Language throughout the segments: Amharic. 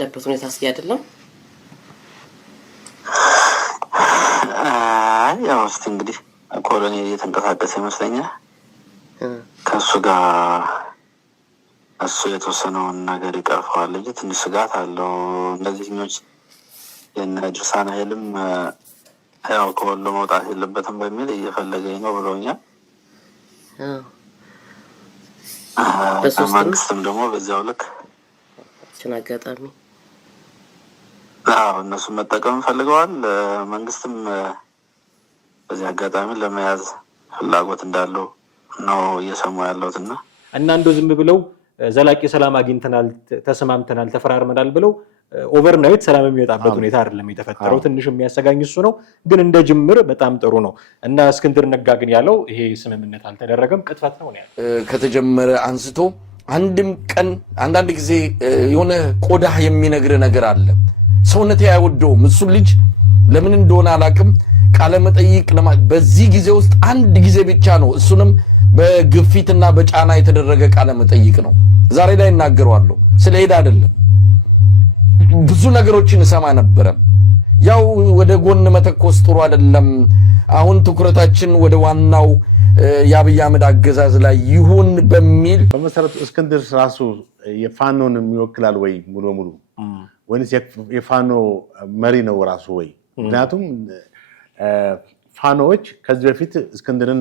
ያለበት ሁኔታ እስኪ አይደለም ያው እስቲ እንግዲህ ኮሎኒ እየተንቀሳቀሰ ይመስለኛል ከሱ ጋር እሱ የተወሰነውን ነገር ይቀርፈዋል እንጂ ትንሽ ስጋት አለው እንደዚህኞች የነድርሳና ኃይልም ያው ከወሎ መውጣት የለበትም በሚል እየፈለገኝ ነው ብሎኛል መንግስትም ደግሞ በዚያው ልክ አጋጣሚ እነሱ መጠቀም ፈልገዋል መንግስትም በዚህ አጋጣሚ ለመያዝ ፍላጎት እንዳለው ነው እየሰሙ ያለውትና እና እንደው ዝም ብለው ዘላቂ ሰላም አግኝተናል ተስማምተናል ተፈራርመናል ብለው ኦቨርናይት ሰላም የሚወጣበት ሁኔታ አይደለም የተፈጠረው ትንሽ የሚያሰጋኝ እሱ ነው ግን እንደ ጅምር በጣም ጥሩ ነው እና እስክንድር ነጋ ግን ያለው ይሄ ስምምነት አልተደረገም ቅጥፈት ነው ያለው ከተጀመረ አንስቶ አንድም ቀን አንዳንድ ጊዜ የሆነ ቆዳ የሚነግር ነገር አለ ሰውነቴ አይወደውም እሱ ልጅ ለምን እንደሆነ አላቅም ቃለ መጠይቅ በዚህ ጊዜ ውስጥ አንድ ጊዜ ብቻ ነው እሱንም በግፊትና በጫና የተደረገ ቃለ መጠይቅ ነው ዛሬ ላይ እናገራለሁ ስለሄደ አይደለም ብዙ ነገሮችን ሰማ ነበር ያው ወደ ጎን መተኮስ ጥሩ አይደለም አሁን ትኩረታችን ወደ ዋናው የአብይ አህመድ አገዛዝ ላይ ይሁን በሚል በመሰረቱ እስክንድር ራሱ የፋኖን የሚወክላል ወይ ሙሉ ሙሉ ወይስ የፋኖ መሪ ነው ራሱ ወይ ምክንያቱም ፋኖዎች ከዚህ በፊት እስክንድርን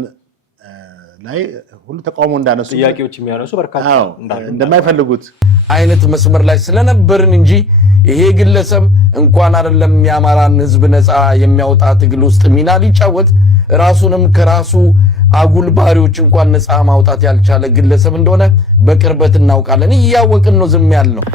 ላይ ሁሉ ተቃውሞ እንዳነሱ ጥያቄዎች የሚያነሱ በርካታ እንደማይፈልጉት አይነት መስመር ላይ ስለነበርን እንጂ ይሄ ግለሰብ እንኳን አይደለም የአማራን ህዝብ ነፃ የሚያወጣ ትግል ውስጥ ሚና ሊጫወት ራሱንም ከራሱ አጉል ባሪዎች እንኳን ነፃ ማውጣት ያልቻለ ግለሰብ እንደሆነ በቅርበት እናውቃለን እያወቅን ነው ዝም ያልነው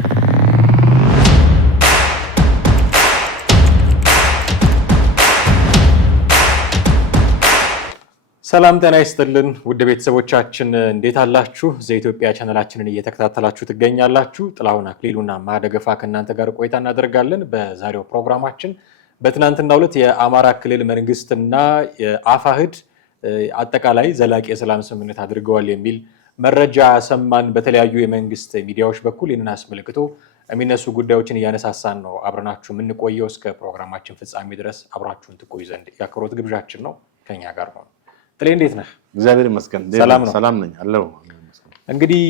ሰላም ጤና ይስጥልን ውድ ቤተሰቦቻችን እንዴት አላችሁ ዘኢትዮጵያ ቻናላችንን እየተከታተላችሁ ትገኛላችሁ ጥላሁን አክሊሉና ማደገፋ ከእናንተ ጋር ቆይታ እናደርጋለን በዛሬው ፕሮግራማችን በትናንትናው ዕለት የአማራ ክልል መንግስትና የአፋህድ አጠቃላይ ዘላቂ የሰላም ስምምነት አድርገዋል የሚል መረጃ ሰማን በተለያዩ የመንግስት ሚዲያዎች በኩል ይህንን አስመልክቶ የሚነሱ ጉዳዮችን እያነሳሳን ነው አብረናችሁ የምንቆየው እስከ ፕሮግራማችን ፍጻሜ ድረስ አብራችሁን ትቆዩ ዘንድ ያክብሮት ግብዣችን ነው ከኛ ጋር ነው ጥሌ እንዴት ነህ እግዚአብሔር ይመስገን ሰላም ነኝ አለው እንግዲህ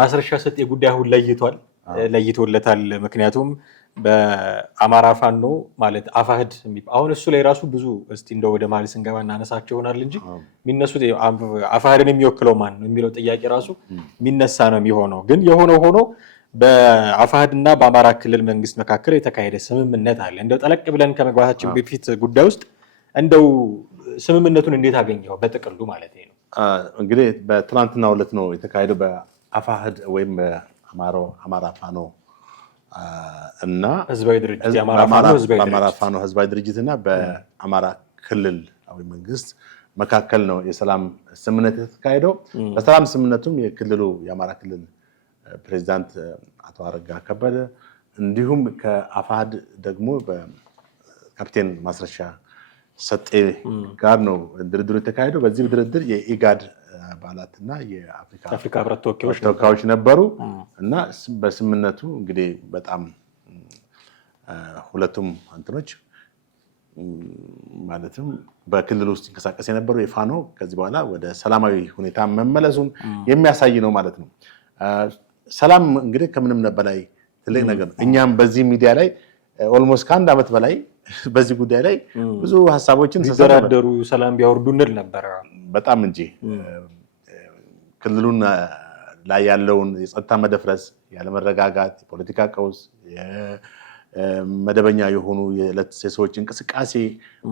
ማስረሻ ሰጤ ጉዳይ አሁን ለይቶለታል ምክንያቱም በአማራ ፋኖ ማለት አፋህድ አሁን እሱ ላይ ራሱ ብዙ እስቲ እንደው ወደ ማለት ስንገባ እናነሳቸው ይሆናል እንጂ የሚነሱት አፋህድን የሚወክለው ማን ነው የሚለው ጥያቄ ራሱ የሚነሳ ነው የሚሆነው ግን የሆነው ሆኖ በአፋህድና በአማራ ክልል መንግስት መካከል የተካሄደ ስምምነት አለ እንደው ጠለቅ ብለን ከመግባታችን በፊት ጉዳይ ውስጥ እንደው ስምምነቱን እንዴት አገኘው በጥቅሉ ማለት ነው እንግዲህ በትናንትናው ዕለት ነው የተካሄደው በአፋህድ ወይም በአማራ ፋኖ እና ህዝባዊ ድርጅት የአማራ ፋኖ ህዝባዊ ድርጅትና በአማራ ክልል መንግስት መካከል ነው የሰላም ስምምነት የተካሄደው በሰላም ስምምነቱም የክልሉ የአማራ ክልል ፕሬዝዳንት አቶ አረጋ ከበደ እንዲሁም ከአፋህድ ደግሞ በካፒቴን ማስረሻ ሰጤ ጋር ነው ድርድሩ የተካሄደው በዚህ ድርድር የኢጋድ አባላትና የአፍሪካ ህብረት ተወካዮች ነበሩ እና በስምምነቱ እንግዲህ በጣም ሁለቱም እንትኖች ማለትም በክልል ውስጥ ይንቀሳቀስ የነበረው የፋኖ ከዚህ በኋላ ወደ ሰላማዊ ሁኔታ መመለሱን የሚያሳይ ነው ማለት ነው ሰላም እንግዲህ ከምንም በላይ ትልቅ ነገር ነው እኛም በዚህ ሚዲያ ላይ ኦልሞስት ከአንድ ዓመት በላይ በዚህ ጉዳይ ላይ ብዙ ሐሳቦችን ተሰራደሩ ሰላም ቢያወርዱ እንል ነበር በጣም እንጂ ክልሉን ላይ ያለውን የጸጥታ መደፍረስ ያለመረጋጋት የፖለቲካ ቀውስ መደበኛ የሆኑ የሰዎች እንቅስቃሴ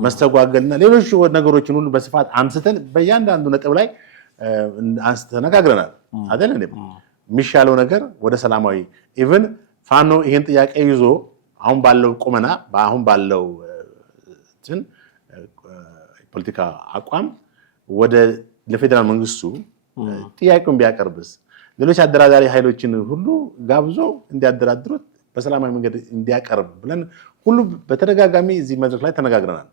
መስተጓገልና ሌሎች ነገሮችን ሁሉ በስፋት አንስተን በእያንዳንዱ ነጥብ ላይ ተነጋግረናል አይደል የሚሻለው ነገር ወደ ሰላማዊ ኢቭን ፋኖ ይሄን ጥያቄ ይዞ አሁን ባለው ቁመና አሁን ባለው ፖለቲካ አቋም ወደ ለፌደራል መንግስቱ ጥያቄውን ቢያቀርብስ ሌሎች አደራዳሪ ኃይሎችን ሁሉ ጋብዞ እንዲያደራድሩት በሰላማዊ መንገድ እንዲያቀርብ ብለን ሁሉ በተደጋጋሚ እዚህ መድረክ ላይ ተነጋግረናል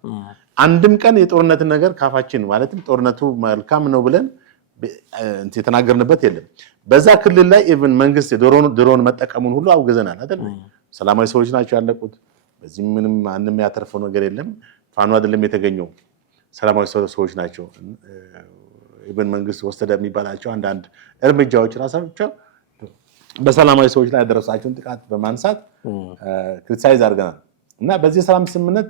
አንድም ቀን የጦርነትን ነገር ካፋችን ማለትም ጦርነቱ መልካም ነው ብለን የተናገርንበት የለም በዛ ክልል ላይ ኢቭን መንግስት ድሮን መጠቀሙን ሁሉ አውግዘናል አይደል ሰላማዊ ሰዎች ናቸው ያለቁት። በዚህ ምንም ማንም ያተርፈው ነገር የለም። ፋኖ አይደለም የተገኘው፣ ሰላማዊ ሰዎች ናቸው። ኢቨን መንግስት ወሰደ የሚባላቸው አንዳንድ እርምጃዎች ራሳቸው በሰላማዊ ሰዎች ላይ ያደረሳቸውን ጥቃት በማንሳት ክሪቲሳይዝ አድርገናል። እና በዚህ የሰላም ስምምነት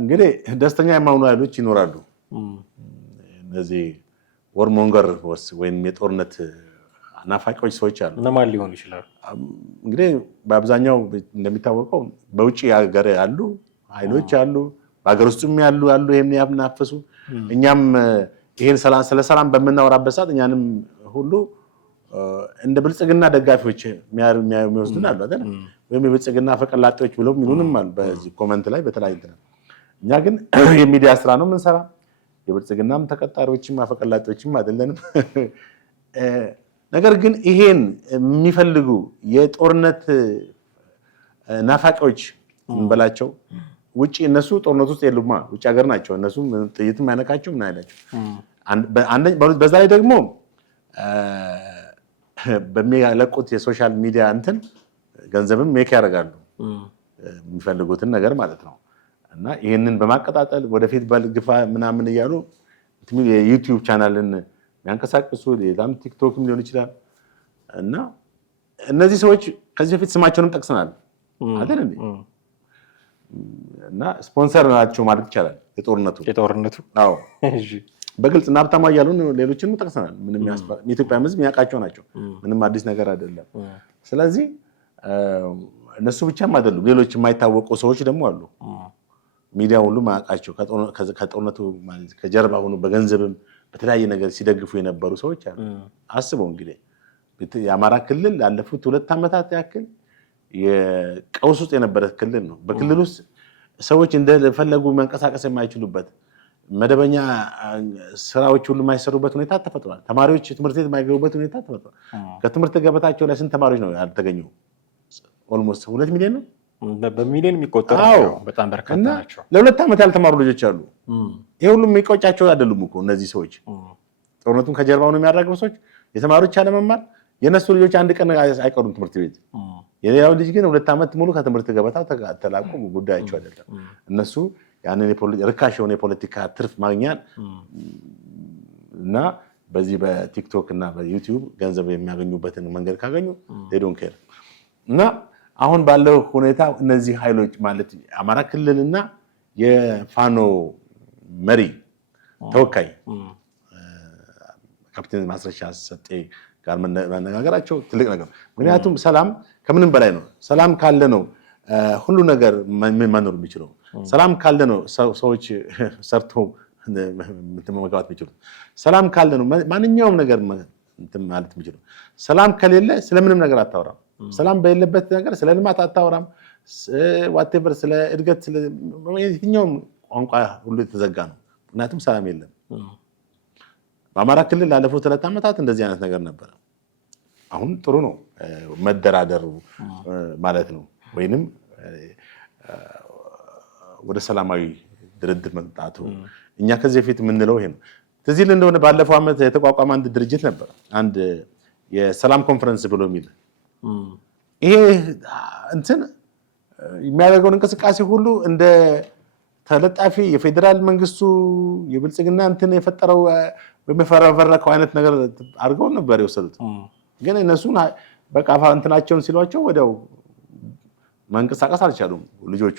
እንግዲህ ደስተኛ የማይሆኑ ኃይሎች ይኖራሉ። እነዚህ ወርሞንገር ወይም የጦርነት ናፋቂዎች ሰዎች አሉ። እነማን ሊሆኑ ይችላሉ? እንግዲህ በአብዛኛው እንደሚታወቀው በውጭ ሀገር ያሉ ኃይሎች አሉ፣ በሀገር ውስጥም ያሉ ይሄን ያናፈሱ። እኛም ይሄን ስለ ሰላም በምናወራበት ሰዓት እኛንም ሁሉ እንደ ብልጽግና ደጋፊዎች የሚወስዱን አሉ አይደል? ወይም የብልጽግና ፈቀላጤዎች ብለው የሚሉንም አሉ በዚህ ኮመንት ላይ በተለያየ እንትን። እኛ ግን የሚዲያ ስራ ነው የምንሰራ። የብልጽግናም ተቀጣሪዎችም አፈቀላጤዎችም አይደለንም። ነገር ግን ይሄን የሚፈልጉ የጦርነት ናፋቂዎች እንበላቸው ውጪ እነሱ ጦርነት ውስጥ የሉማ፣ ውጭ ሀገር ናቸው እነሱ። ጥይትም አይነካቸው ምን አይላቸው። በዛ ላይ ደግሞ በሚያለቁት የሶሻል ሚዲያ እንትን ገንዘብም ሜክ ያደርጋሉ የሚፈልጉትን ነገር ማለት ነው። እና ይህንን በማቀጣጠል ወደፊት በልግፋ ምናምን እያሉ የዩቲዩብ ቻናልን የሚያንቀሳቅሱ ሌላም ቲክቶክም ሊሆን ይችላል። እና እነዚህ ሰዎች ከዚህ በፊት ስማቸውንም ጠቅሰናል አይደል እንዴ? እና ስፖንሰር ናቸው ማለት ይቻላል የጦርነቱ። አዎ በግልጽ እና ሀብታማ እያሉ ሌሎችንም ጠቅሰናል። ምንም የኢትዮጵያ ሕዝብ የሚያውቃቸው ናቸው። ምንም አዲስ ነገር አይደለም። ስለዚህ እነሱ ብቻም አይደሉም፣ ሌሎች የማይታወቁ ሰዎች ደግሞ አሉ። ሚዲያ ሁሉ ማያውቃቸው ከጦርነቱ ከጀርባ ሆኖ በገንዘብም በተለያየ ነገር ሲደግፉ የነበሩ ሰዎች አሉ። አስበው እንግዲህ የአማራ ክልል ላለፉት 2 ዓመታት ያክል የቀውስ ውስጥ የነበረ ክልል ነው። በክልል ውስጥ ሰዎች እንደፈለጉ መንቀሳቀስ የማይችሉበት መደበኛ ስራዎች ሁሉ የማይሰሩበት ሁኔታ ተፈጥሯል። ተማሪዎች ትምህርት ቤት የማይገቡበት ሁኔታ ተፈጥሯል። ከትምህርት ገበታቸው ላይ ስንት ተማሪዎች ነው ያልተገኙ? ኦልሞስት 2 ሚሊዮን ነው። በሚሊዮን የሚቆጠሩ በጣም በርካታ ናቸው። ለ2 ዓመት ያልተማሩ ልጆች አሉ። ይሄ ሁሉ የሚቆጫቸው አይደሉም እኮ እነዚህ ሰዎች። ጦርነቱን ከጀርባው ነው የሚያራግቡ ሰዎች። የተማሪዎች አለመማር የነሱ ልጆች አንድ ቀን አይቀሩም ትምህርት ቤት። የሌላው ልጅ ግን 2 ዓመት ሙሉ ከትምህርት ገበታው ተላቆ ጉዳያቸው አይደለም። እነሱ ያንን ርካሽ የሆነ የፖለቲካ ትርፍ ማግኛል እና በዚህ በቲክቶክ እና በዩቲዩብ ገንዘብ የሚያገኙበትን መንገድ ካገኙ ዶንት ኬር። እና አሁን ባለው ሁኔታ እነዚህ ኃይሎች ማለት አማራ ክልልና የፋኖ መሪ ተወካይ ካፕቴን ማስረሻ ሰጤ ጋር መነጋገራቸው ትልቅ ነገር። ምክንያቱም ሰላም ከምንም በላይ ነው። ሰላም ካለ ነው ሁሉ ነገር መኖር የሚችለው። ሰላም ካለ ነው ሰዎች ሰርቶ መግባት የሚችሉት። ሰላም ካለ ነው ማንኛውም ነገር ማለት የሚችለው። ሰላም ከሌለ ስለምንም ነገር አታወራም። ሰላም በሌለበት ነገር ስለ ልማት አታወራም። ዋቴቨር ስለ እድገት የትኛውም ቋንቋ ሁሉ የተዘጋ ነው። ምክንያቱም ሰላም የለም። በአማራ ክልል ላለፉት 2 ዓመታት እንደዚህ አይነት ነገር ነበረ። አሁን ጥሩ ነው መደራደሩ ማለት ነው፣ ወይንም ወደ ሰላማዊ ድርድር መምጣቱ። እኛ ከዚህ በፊት የምንለው ይሄ ነው። ትዝ ይል እንደሆነ ባለፈው ዓመት የተቋቋመ አንድ ድርጅት ነበር፣ አንድ የሰላም ኮንፈረንስ ብሎ የሚል ይሄ እንትን የሚያደርገውን እንቅስቃሴ ሁሉ እንደ ተለጣፊ የፌዴራል መንግስቱ የብልጽግና እንትን የፈጠረው በመፈረፈረከው አይነት ነገር አድርገው ነበር የወሰዱት። ግን እነሱን በቃ እንትናቸውን ሲሏቸው ወዲያው መንቀሳቀስ አልቻሉም ልጆቹ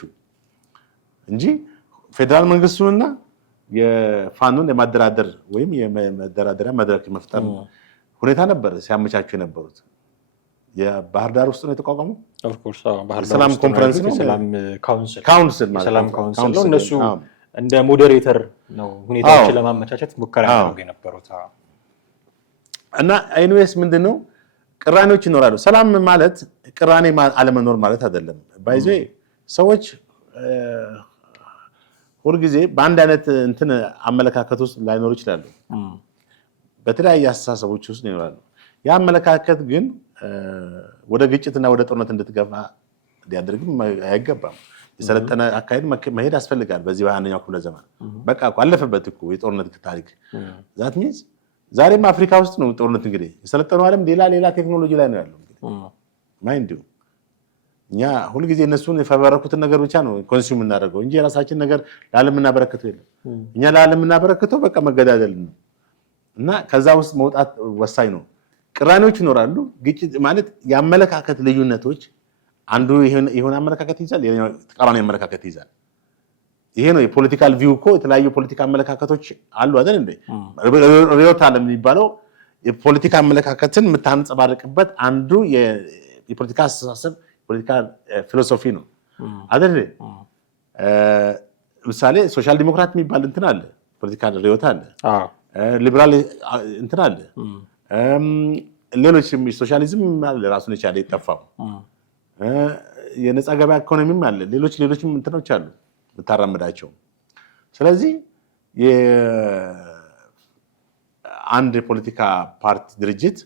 እንጂ ፌዴራል መንግስቱንና የፋኖን የማደራደር ወይም የመደራደሪያ መድረክ መፍጠር ሁኔታ ነበር ሲያመቻቸው የነበሩት። የባህር ዳር ውስጥ ነው የተቋቋመው ሰላም ኮንፈረንስ ነው፣ ሰላም ካውንስል ማለት ሰላም ካውንስል ነው። እነሱ እንደ ሞዴሬተር ነው ሁኔታዎችን ለማመቻቸት ሙከራ ያደርጉ የነበሩት። እና ኤኒዌይስ ምንድነው ቅራኔዎች ይኖራሉ። ሰላም ማለት ቅራኔ አለመኖር ማለት አይደለም። ባይዞ ሰዎች ሁልጊዜ በአንድ አይነት እንትን አመለካከት ውስጥ ላይኖሩ ይችላሉ። በተለያየ አስተሳሰቦች ውስጥ ይኖራሉ። ያ አመለካከት ግን ወደ ግጭትና ወደ ጦርነት እንድትገፋ ሊያደርግም አይገባም። የሰለጠነ አካሄድ መሄድ ያስፈልጋል። በዚህ በ21ኛው ክፍለ ዘመን በቃ አለፈበት እኮ የጦርነት ታሪክ። ዛት ሚንስ ዛሬም አፍሪካ ውስጥ ነው ጦርነት። እንግዲህ የሰለጠነው ዓለም ሌላ ቴክኖሎጂ ላይ ነው ያለው። እንግዲህ ማይንድ እኛ ሁሉ ጊዜ እነሱን የፈበረኩትን ነገር ብቻ ነው ኮንሱም እናደርገው እንጂ የራሳችን ነገር ለዓለም እናበረክተው የለም። እኛ ለዓለም እናበረክተው በቃ መገዳደል ነው እና ከዛ ውስጥ መውጣት ወሳኝ ነው። ቅራኔዎች ይኖራሉ። ግጭት ማለት የአመለካከት ልዩነቶች አንዱ ይሄን አመለካከት ይዛል፣ የሌላው ተቃራኒ አመለካከት ይዛል። ይሄ ነው የፖለቲካል ቪው እኮ የተለያዩ ፖለቲካ አመለካከቶች አሉ አይደል እንዴ? ሪዮት ዓለም የሚባለው የፖለቲካ አመለካከትን የምታንጸባርቅበት አንዱ የፖለቲካ አስተሳሰብ ፖለቲካ ፊሎሶፊ ነው አይደል? ለምሳሌ ሶሻል ዲሞክራት የሚባል እንትን አለ፣ ፖለቲካ ሪዮት አለ። ሊበራል እንትን አለ። ሌሎች ሶሻሊዝም አለ ራሱን የቻለ የጠፋው የነፃ ገበያ ኢኮኖሚም አለ። ሌሎችም እንትኖች አሉ የምታራምዳቸው። ስለዚህ አንድ የፖለቲካ ፓርቲ ድርጅት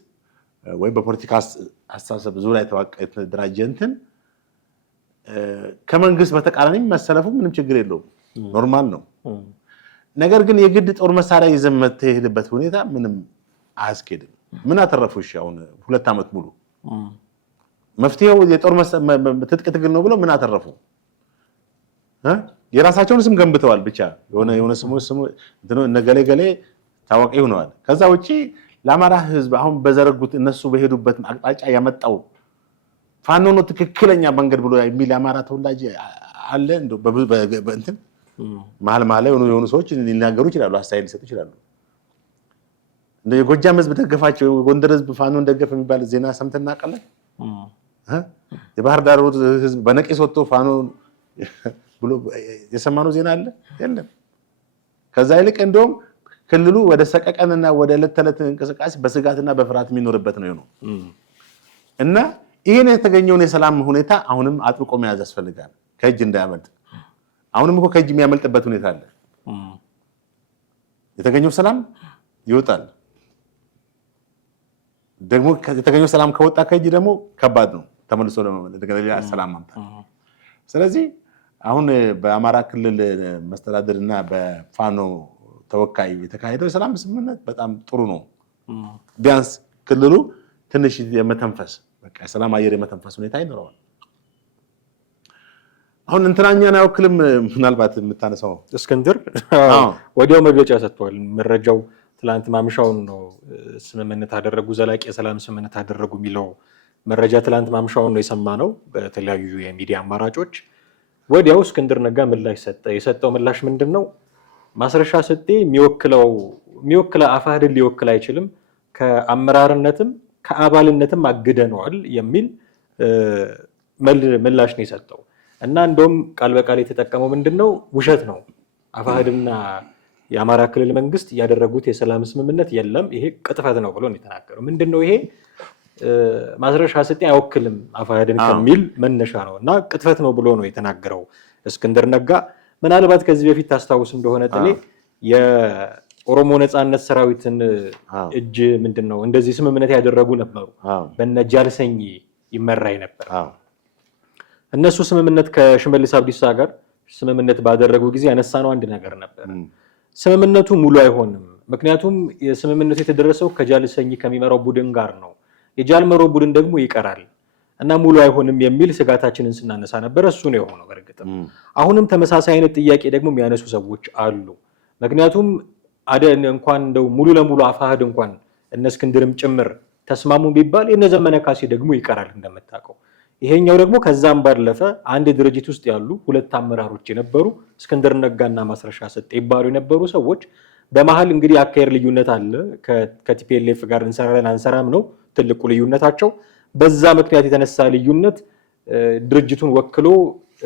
ወይም በፖለቲካ አስተሳሰብ ዙሪያ የተደራጀ እንትን ከመንግስት በተቃራኒ መሰለፉ ምንም ችግር የለውም፣ ኖርማል ነው። ነገር ግን የግድ ጦር መሳሪያ ይዘህ የምትሄድበት ሁኔታ ምንም አያስኬድም። ምን አተረፉሽ? አሁን 2 ዓመት ሙሉ መፍትሄው የጦር ትጥቅ ትግል ነው ብለው ምን አተረፉ? የራሳቸውን ስም ገንብተዋል። ብቻ የሆነ ስሙ ገሌ ገሌ ታዋቂ ሆነዋል። ከዛ ውጪ ለአማራ ህዝብ አሁን በዘረጉት እነሱ በሄዱበት አቅጣጫ ያመጣው ፋኖ ነው ትክክለኛ መንገድ ብሎ የሚል አማራ ተወላጅ አለ? እንደው በእንትን መሀል ላይ የሆኑ ሰዎች ሊናገሩ ይችላሉ፣ አስተያየት ሊሰጡ ይችላሉ። እንደ የጎጃም ህዝብ ደገፋቸው፣ የጎንደር ህዝብ ፋኖን ደገፈ የሚባል ዜና ሰምተን እናውቃለን? የባህር ዳር ህዝብ በነቂስ ወጥቶ ፋኖ ብሎ የሰማነው ዜና አለ? የለም። ከዛ ይልቅ እንደውም ክልሉ ወደ ሰቀቀንና ወደ ዕለት ተዕለት እንቅስቃሴ በስጋትና በፍርሃት የሚኖርበት ነው ነው እና ይሄን የተገኘውን የሰላም ሁኔታ አሁንም አጥብቆ መያዝ ያስፈልጋል፣ ከእጅ እንዳያመልጥ። አሁንም እኮ ከእጅ የሚያመልጥበት ሁኔታ አለ። የተገኘው ሰላም ይወጣል። ደግሞ የተገኘው ሰላም ከወጣ ከእጅ ደግሞ ከባድ ነው ተመልሶ ለሌላ ሰላም ማምጣት። ስለዚህ አሁን በአማራ ክልል መስተዳድርና በፋኖ ተወካይ የተካሄደው የሰላም ስምምነት በጣም ጥሩ ነው። ቢያንስ ክልሉ ትንሽ የመተንፈስ በቃ የሰላም አየር የመተንፈስ ሁኔታ ይኖረዋል። አሁን እንትናኛን አይወክልም። ምናልባት የምታነሳው እስክንድር ወዲያው መግለጫ ሰጥቷል። መረጃው ትላንት ማምሻውን ነው ስምምነት አደረጉ፣ ዘላቂ የሰላም ስምምነት አደረጉ የሚለው መረጃ ትላንት ማምሻውን ነው የሰማነው በተለያዩ የሚዲያ አማራጮች። ወዲያው እስክንድር ነጋ ምላሽ ሰጠ። የሰጠው ምላሽ ምንድን ነው? ማስረሻ ሰጤ የሚወክለው አፋሕድን ሊወክል አይችልም፣ ከአመራርነትም ከአባልነትም አግደነዋል የሚል ምላሽ ነው የሰጠው። እና እንደውም ቃል በቃል የተጠቀመው ምንድነው? ውሸት ነው፣ አፋሕድና የአማራ ክልል መንግስት ያደረጉት የሰላም ስምምነት የለም፣ ይሄ ቅጥፈት ነው ብሎ ነው የተናገረው። ምንድነው ይሄ? ማስረሻ ሰጤ አይወክልም አፋሕድን ከሚል መነሻ ነው እና ቅጥፈት ነው ብሎ ነው የተናገረው እስክንድር ነጋ። ምናልባት ከዚህ በፊት ታስታውስ እንደሆነ ጥሌ የኦሮሞ ነፃነት ሰራዊትን እጅ ምንድነው እንደዚህ ስምምነት ያደረጉ ነበሩ፣ በነ ጃልሰኝ ይመራይ ነበር። እነሱ ስምምነት ከሽመልስ አብዲሳ ጋር ስምምነት ባደረጉ ጊዜ ያነሳነው አንድ ነገር ነበር። ስምምነቱ ሙሉ አይሆንም፣ ምክንያቱም የስምምነቱ የተደረሰው ከጃልሰኝ ከሚመራው ቡድን ጋር ነው። የጃልመሮ ቡድን ደግሞ ይቀራል እና ሙሉ አይሆንም የሚል ስጋታችንን ስናነሳ ነበር። እሱ ነው የሆነው። በእርግጥም አሁንም ተመሳሳይ አይነት ጥያቄ ደግሞ የሚያነሱ ሰዎች አሉ። ምክንያቱም እንኳን እንደው ሙሉ ለሙሉ አፋሕድ እንኳን እነ እስክንድርም ጭምር ተስማሙ ቢባል የነ ዘመነ ካሴ ደግሞ ይቀራል እንደምታውቀው። ይሄኛው ደግሞ ከዛም ባለፈ አንድ ድርጅት ውስጥ ያሉ 2 አመራሮች የነበሩ እስክንድር ነጋና ማስረሻ ሰጤ ይባሉ የነበሩ ሰዎች በመሀል እንግዲህ አካሄድ ልዩነት አለ። ከቲፒኤልኤፍ ጋር እንሰራለን አንሰራም ነው ትልቁ ልዩነታቸው። በዛ ምክንያት የተነሳ ልዩነት ድርጅቱን ወክሎ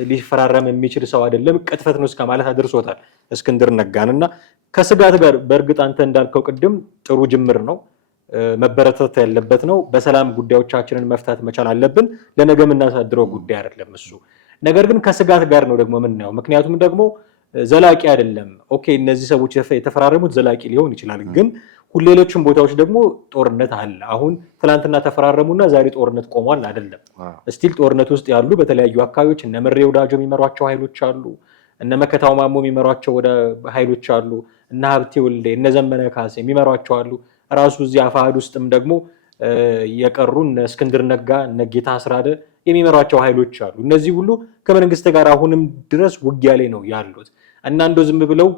ሊፈራረም የሚችል ሰው አይደለም፣ ቅጥፈት ነው እስከ ማለት አድርሶታል እስክንድር ነጋንና ከስጋት ጋር በእርግጥ አንተ እንዳልከው ቅድም ጥሩ ጅምር ነው፣ መበረታታት ያለበት ነው። በሰላም ጉዳዮቻችንን መፍታት መቻል አለብን። ለነገ የምናሳድረው ጉዳይ አይደለም እሱ። ነገር ግን ከስጋት ጋር ነው ደግሞ የምናየው። ምክንያቱም ደግሞ ዘላቂ አይደለም። ኦኬ እነዚህ ሰዎች የተፈራረሙት ዘላቂ ሊሆን ይችላል፣ ግን ሌሎችም ቦታዎች ደግሞ ጦርነት አለ። አሁን ትላንትና ተፈራረሙና ዛሬ ጦርነት ቆሟል አይደለም። ስቲል ጦርነት ውስጥ ያሉ በተለያዩ አካባቢዎች እነ ምሬ ወዳጆ የሚመሯቸው ኃይሎች አሉ፣ እነ መከታው ማሞ የሚመሯቸው ኃይሎች አሉ፣ እነ ሀብቴ ወልዴ እነ ዘመነ ካሴ የሚመሯቸው አሉ። ራሱ እዚህ አፋሕድ ውስጥም ደግሞ የቀሩ እነ እስክንድር ነጋ እነ ጌታ አስራደ የሚመሯቸው ኃይሎች አሉ። እነዚህ ሁሉ ከመንግስት ጋር አሁንም ድረስ ውጊያ ላይ ነው ያሉት እና እንደው ዝም ብለው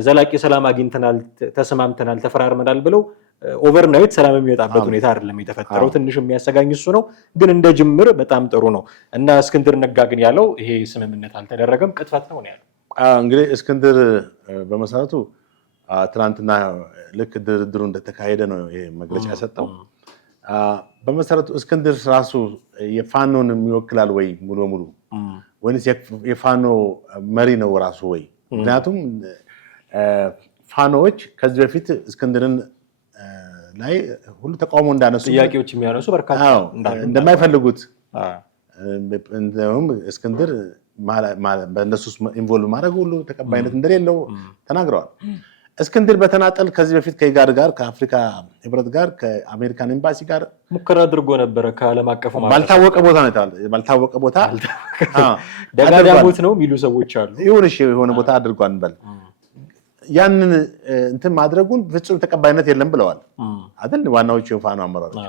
ዘላቂ ሰላም አግኝተናል፣ ተስማምተናል፣ ተፈራርመናል ብለው ኦቨርናይት ሰላም የሚወጣበት ሁኔታ አይደለም የተፈጠረው። ትንሽ የሚያሰጋኝ እሱ ነው። ግን እንደ ጅምር በጣም ጥሩ ነው እና እስክንድር ነጋ ግን ያለው ይሄ ስምምነት አልተደረገም ቅጥፈት ነው ያለው። እንግዲህ እስክንድር በመሰረቱ ትናንትና ልክ ድርድሩ እንደተካሄደ ነው ይሄ መግለጫ የሰጠው። በመሰረቱ እስክንድር ራሱ የፋኖን የሚወክላል ወይ ሙሉ በሙሉ ወይስ የፋኖ መሪ ነው ራሱ ወይ? ምክንያቱም ፋኖዎች ከዚህ በፊት እስክንድርን ላይ ሁሉ ተቃውሞ እንዳነሱ ጥያቄዎች የሚያነሱ በርካታ እንደማይፈልጉት እንደውም እስክንድር በእነሱ ኢንቮልቭ ማድረግ ሁሉ ተቀባይነት እንደሌለው ተናግረዋል። እስክንድር በተናጠል ከዚህ በፊት ከኢጋድ ጋር ከአፍሪካ ህብረት ጋር ከአሜሪካን ኤምባሲ ጋር ሙከራ አድርጎ ነበረ። ከዓለም አቀፉ ባልታወቀ ቦታ ደጋዳሞት ነው የሚሉ ሰዎች አሉ። ይሁን እሺ የሆነ ቦታ አድርጓል እንበል ያንን እንትን ማድረጉን ፍጹም ተቀባይነት የለም ብለዋል አይደል ዋናዎቹ የፋኖ አመራሮች።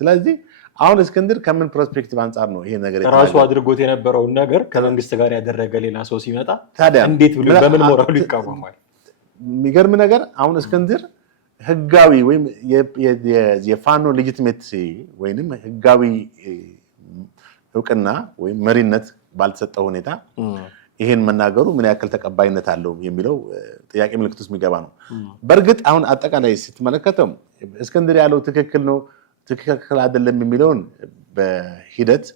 ስለዚህ አሁን እስክንድር ከምን ፐርስፔክቲቭ አንጻር ነው ይሄ ነገር ራሱ አድርጎት የነበረውን ነገር ከመንግስት ጋር ያደረገ ሌላ ሰው ሲመጣ እንዴት ብሎ በምን ሞራሉ ይቃወማል? የሚገርም ነገር አሁን እስክንድር ህጋዊ ወይም የፋኖ ሌጂቲሜት ወይንም ህጋዊ እውቅና ወይም መሪነት ባልተሰጠው ሁኔታ ይሄን መናገሩ ምን ያክል ተቀባይነት አለው የሚለው ጥያቄ ምልክት ውስጥ የሚገባ ነው። በእርግጥ አሁን አጠቃላይ ስትመለከተው እስክንድር ያለው ትክክል ነው ትክክል አይደለም የሚለውን በሂደት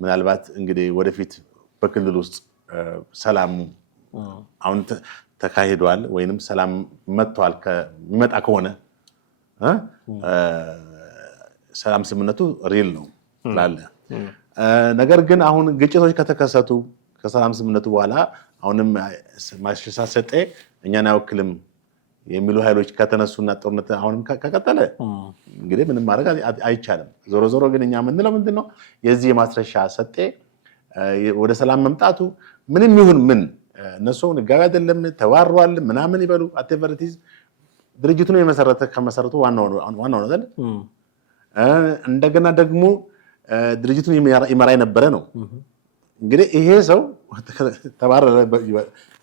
ምናልባት እንግዲህ ወደፊት በክልል ውስጥ ሰላም አሁን ተካሂዷል ወይንም ሰላም መጥቷል ከሚመጣ ከሆነ ሰላም ስምምነቱ ሪል ነው ላለ ነገር ግን አሁን ግጭቶች ከተከሰቱ ከሰላም ስምምነቱ በኋላ አሁንም ማሽሳሰጤ እኛን አይወክልም የሚሉ ኃይሎች ከተነሱና ጦርነት አሁንም ከቀጠለ እንግዲህ ምንም ማድረግ አይቻልም። ዞሮ ዞሮ ግን እኛ የምንለው ምንድነው የዚህ የማስረሻ ሰጤ ወደ ሰላም መምጣቱ ምንም ይሁን ምን እነሱ ህጋዊ አይደለም ተዋሯል ምናምን ይበሉ አቴቨርቲዝ ድርጅቱን የመሰረተ ከመሰረቱ ዋናው ነው አይደል? እንደገና ደግሞ ድርጅቱን ይመራ የነበረ ነው። እንግዲህ ይሄ ሰው ተባረረ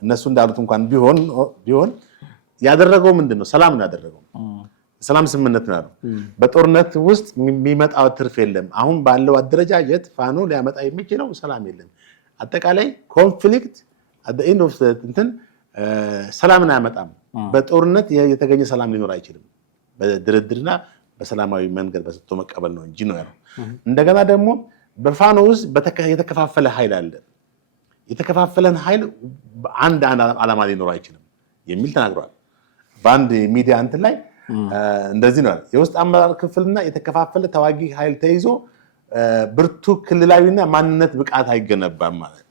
እነሱ እንዳሉት እንኳን ቢሆን ያደረገው ምንድነው? ሰላም ነው ያደረገው። ሰላም ስምምነት ነው። በጦርነት ውስጥ የሚመጣው ትርፍ የለም። አሁን ባለው አደረጃጀት ፋኖ ሊያመጣ የሚችለው ሰላም የለም። አጠቃላይ ኮንፍሊክት at the end of እንትን ሰላምን አያመጣም። በጦርነት የተገኘ ሰላም ሊኖር አይችልም። በድርድርና በሰላማዊ መንገድ በሰጥቶ መቀበል ነው እንጂ ነው ያለው። እንደገና ደግሞ በፋኖ ውስጥ የተከፋፈለ ኃይል አለ። የተከፋፈለን ኃይል አንድ ዓላማ ሊኖር አይችልም የሚል ተናግሯል። በአንድ ሚዲያ እንትን ላይ እንደዚህ ነው የውስጥ አመራር ክፍልና የተከፋፈለ ተዋጊ ኃይል ተይዞ ብርቱ ክልላዊና ማንነት ብቃት አይገነባም ማለት ነው።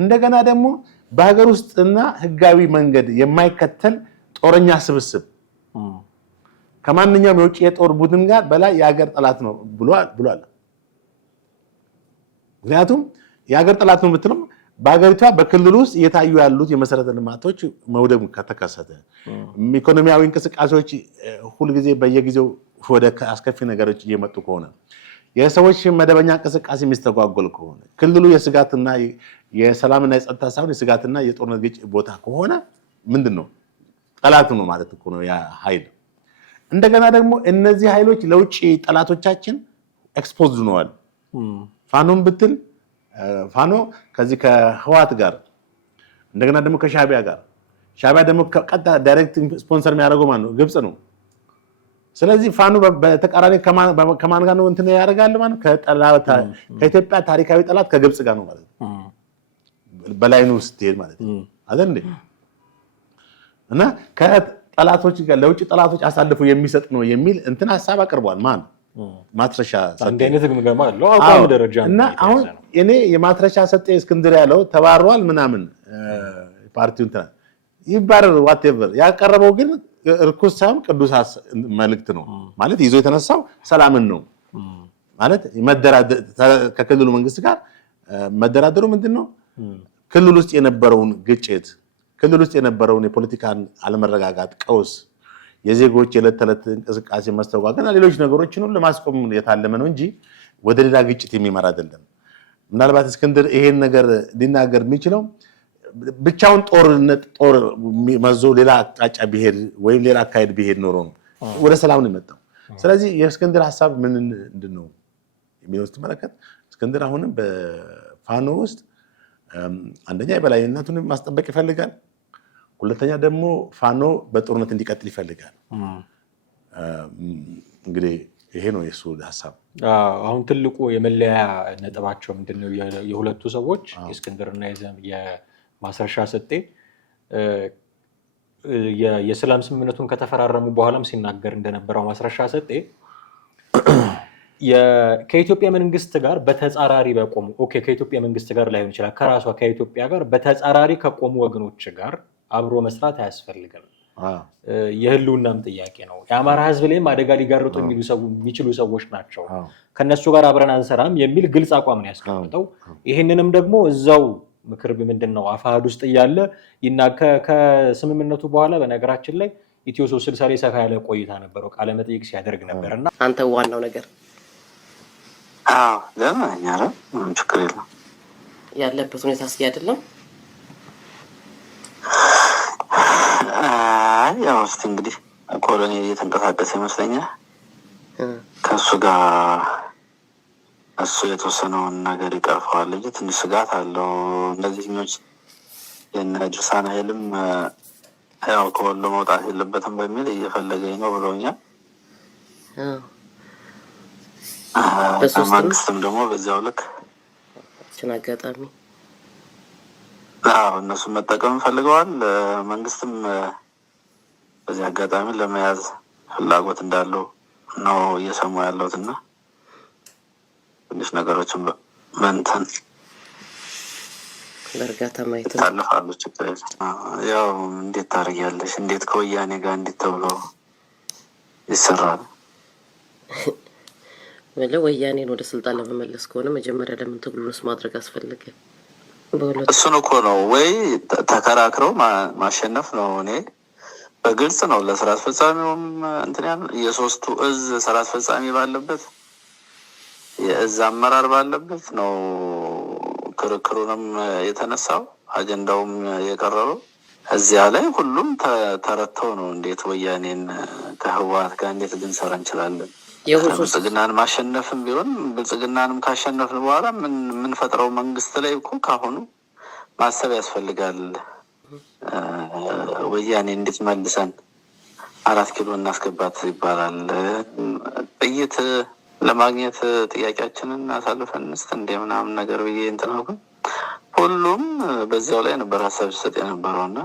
እንደገና ደግሞ በሀገር ውስጥና ህጋዊ መንገድ የማይከተል ጦረኛ ስብስብ ከማንኛውም የውጭ የጦር ቡድን ጋር በላይ የሀገር ጠላት ነው ብሏል። ምክንያቱም የሀገር ጠላት ነው የምትለው በሀገሪቷ በክልል ውስጥ እየታዩ ያሉት የመሰረተ ልማቶች መውደም ከተከሰተ ኢኮኖሚያዊ እንቅስቃሴዎች ሁልጊዜ በየጊዜው ወደ አስከፊ ነገሮች እየመጡ ከሆነ የሰዎች መደበኛ እንቅስቃሴ የሚስተጓጎል ከሆነ ክልሉ የስጋትና የሰላምና የጸጥታ ሳይሆን የስጋትና የጦርነት ግጭት ቦታ ከሆነ ምንድነው ጠላት ነው ማለት ነው ያ ኃይል። እንደገና ደግሞ እነዚህ ኃይሎች ለውጭ ጠላቶቻችን ኤክስፖዝድ ሆነዋል። ፋኖን ብትል ፋኖ ከዚህ ከህዋት ጋር እንደገና ደግሞ ከሻቢያ ጋር ሻቢያ ደግሞ ቀጥታ ዳይሬክት ስፖንሰር የሚያደርገው ማን ነው? ግብጽ ነው። ስለዚህ ፋኖ በተቃራኒ ከማን ጋር ነው እንትን ያደርጋል ማለት ከኢትዮጵያ ታሪካዊ ጠላት ከግብጽ ጋር ነው ማለት ነው። በላይኑ ስትሄድ ማለት ነው አይደል እንዴ? እና ከጠላቶች ጋር ለውጭ ጠላቶች አሳልፎ የሚሰጥ ነው የሚል እንትን ሐሳብ አቅርቧል። ማን ማትረሻ አንድ አይነት ግምገማ አለው አቋም ደረጃ እና አሁን እኔ የማትረሻ ሰጤ እስክንድር ያለው ተባሯል ምናምን ፓርቲው እንትን ይባረር ዋትኤቨር ያቀረበው ግን እርኩስ ሳይሆን ቅዱስ መልእክት ነው ማለት ይዞ የተነሳው ሰላምን ነው ማለት መደራደር ከክልሉ መንግስት ጋር መደራደሩ ምንድነው ክልል ውስጥ የነበረውን ግጭት ክልል ውስጥ የነበረውን የፖለቲካን አለመረጋጋት ቀውስ የዜጎች የዕለት ተዕለት እንቅስቃሴ መስተጓጎልና ሌሎች ነገሮችን ሁሉ ለማስቆም የታለመ ነው እንጂ ወደ ሌላ ግጭት የሚመራ አይደለም። ምናልባት እስክንድር ይሄን ነገር ሊናገር የሚችለው ብቻውን ጦር መዞ ሌላ አቅጣጫ ቢሄድ ወይም ሌላ አካሄድ ቢሄድ ኖሮ ነው ወደ ሰላም ነው የመጣው። ስለዚህ የእስክንድር ሐሳብ ምንድነው የሚለው ስትመለከት እስክንድር አሁንም በፋኖ ውስጥ አንደኛ የበላይነቱን ማስጠበቅ ይፈልጋል፣ ሁለተኛ ደግሞ ፋኖ በጦርነት እንዲቀጥል ይፈልጋል። እንግዲህ ይሄ ነው የሱ ሐሳብ። አሁን ትልቁ የመለያ ነጥባቸው ምንድነው? የሁለቱ ሰዎች የእስክንድርና የማስረሻ ሰጤ የሰላም ስምምነቱን ከተፈራረሙ በኋላም ሲናገር እንደነበረው ማስረሻ ሰጤ ከኢትዮጵያ መንግስት ጋር በተጻራሪ በቆሙ ከኢትዮጵያ መንግስት ጋር ላይሆን ይችላል ከራሷ ከኢትዮጵያ ጋር በተጻራሪ ከቆሙ ወገኖች ጋር አብሮ መስራት አያስፈልግም። የህልውናም ጥያቄ ነው። የአማራ ህዝብ ላይም አደጋ ሊጋርጡ የሚችሉ ሰዎች ናቸው። ከነሱ ጋር አብረን አንሰራም የሚል ግልጽ አቋም ነው ያስቀምጠው። ይህንንም ደግሞ እዛው ምክር ምንድነው አፋሕድ ውስጥ እያለ ከስምምነቱ በኋላ በነገራችን ላይ ኢትዮ 360 ላይ ሰፋ ያለ ቆይታ ነበረው፣ ቃለ መጠይቅ ሲያደርግ ነበርና አንተ ዋናው ነገር ለማኛ ነው ችግር የለም ያለበት ሁኔታ እስኪ አይደለም። ያው እስቲ እንግዲህ ኮሎኔ እየተንቀሳቀሰ ይመስለኛል። ከሱ ጋር እሱ የተወሰነውን ነገር ይቀርፈዋል እንጂ ትንሽ ስጋት አለው። እንደዚህኞች የነ ድርሳን ኃይልም ያው ከወሎ መውጣት የለበትም በሚል እየፈለገኝ ነው ብሎኛል። መንግስትም ደግሞ በዚያው ልክ አጋጣሚ እነሱም መጠቀም ፈልገዋል። መንግስትም በዚህ አጋጣሚ ለመያዝ ፍላጎት እንዳለው ነው እየሰሙ ያለውትና ትንሽ ነገሮችን መንተን በእርጋታ ማየት ታለፋሉ። ችግር ያው እንዴት ታደርጊያለሽ? እንዴት ከወያኔ ጋር እንዴት ተብሎ ይሰራል? ወያኔን ወደ ስልጣን ለመመለስ ከሆነ መጀመሪያ ለምን ትግሉንስ ማድረግ አስፈለገ? እሱን እኮ ነው ወይ ተከራክረው ማሸነፍ ነው። እኔ በግልጽ ነው ለስራ አስፈጻሚውም እንትን የሶስቱ እዝ ስራ አስፈጻሚ ባለበት የእዝ አመራር ባለበት ነው ክርክሩንም የተነሳው አጀንዳውም የቀረበው እዚያ ላይ ሁሉም ተረተው ነው። እንዴት ወያኔን ከህወሓት ጋር እንዴት ልንሰራ እንችላለን? ብልጽግናን ማሸነፍም ቢሆን ብልጽግናንም ካሸነፍን በኋላ የምንፈጥረው መንግስት ላይ እኮ ካሁኑ ማሰብ ያስፈልጋል። ወያኔ እንዴት መልሰን 4 ኪሎ እናስገባት ይባላል። ጥይት ለማግኘት ጥያቄያችንን አሳልፈን እንስጥ እንደ ምናምን ነገር ብዬ እንትን ነው። ሁሉም በዚያው ላይ ነበር ሀሳብ ሲሰጥ የነበረውና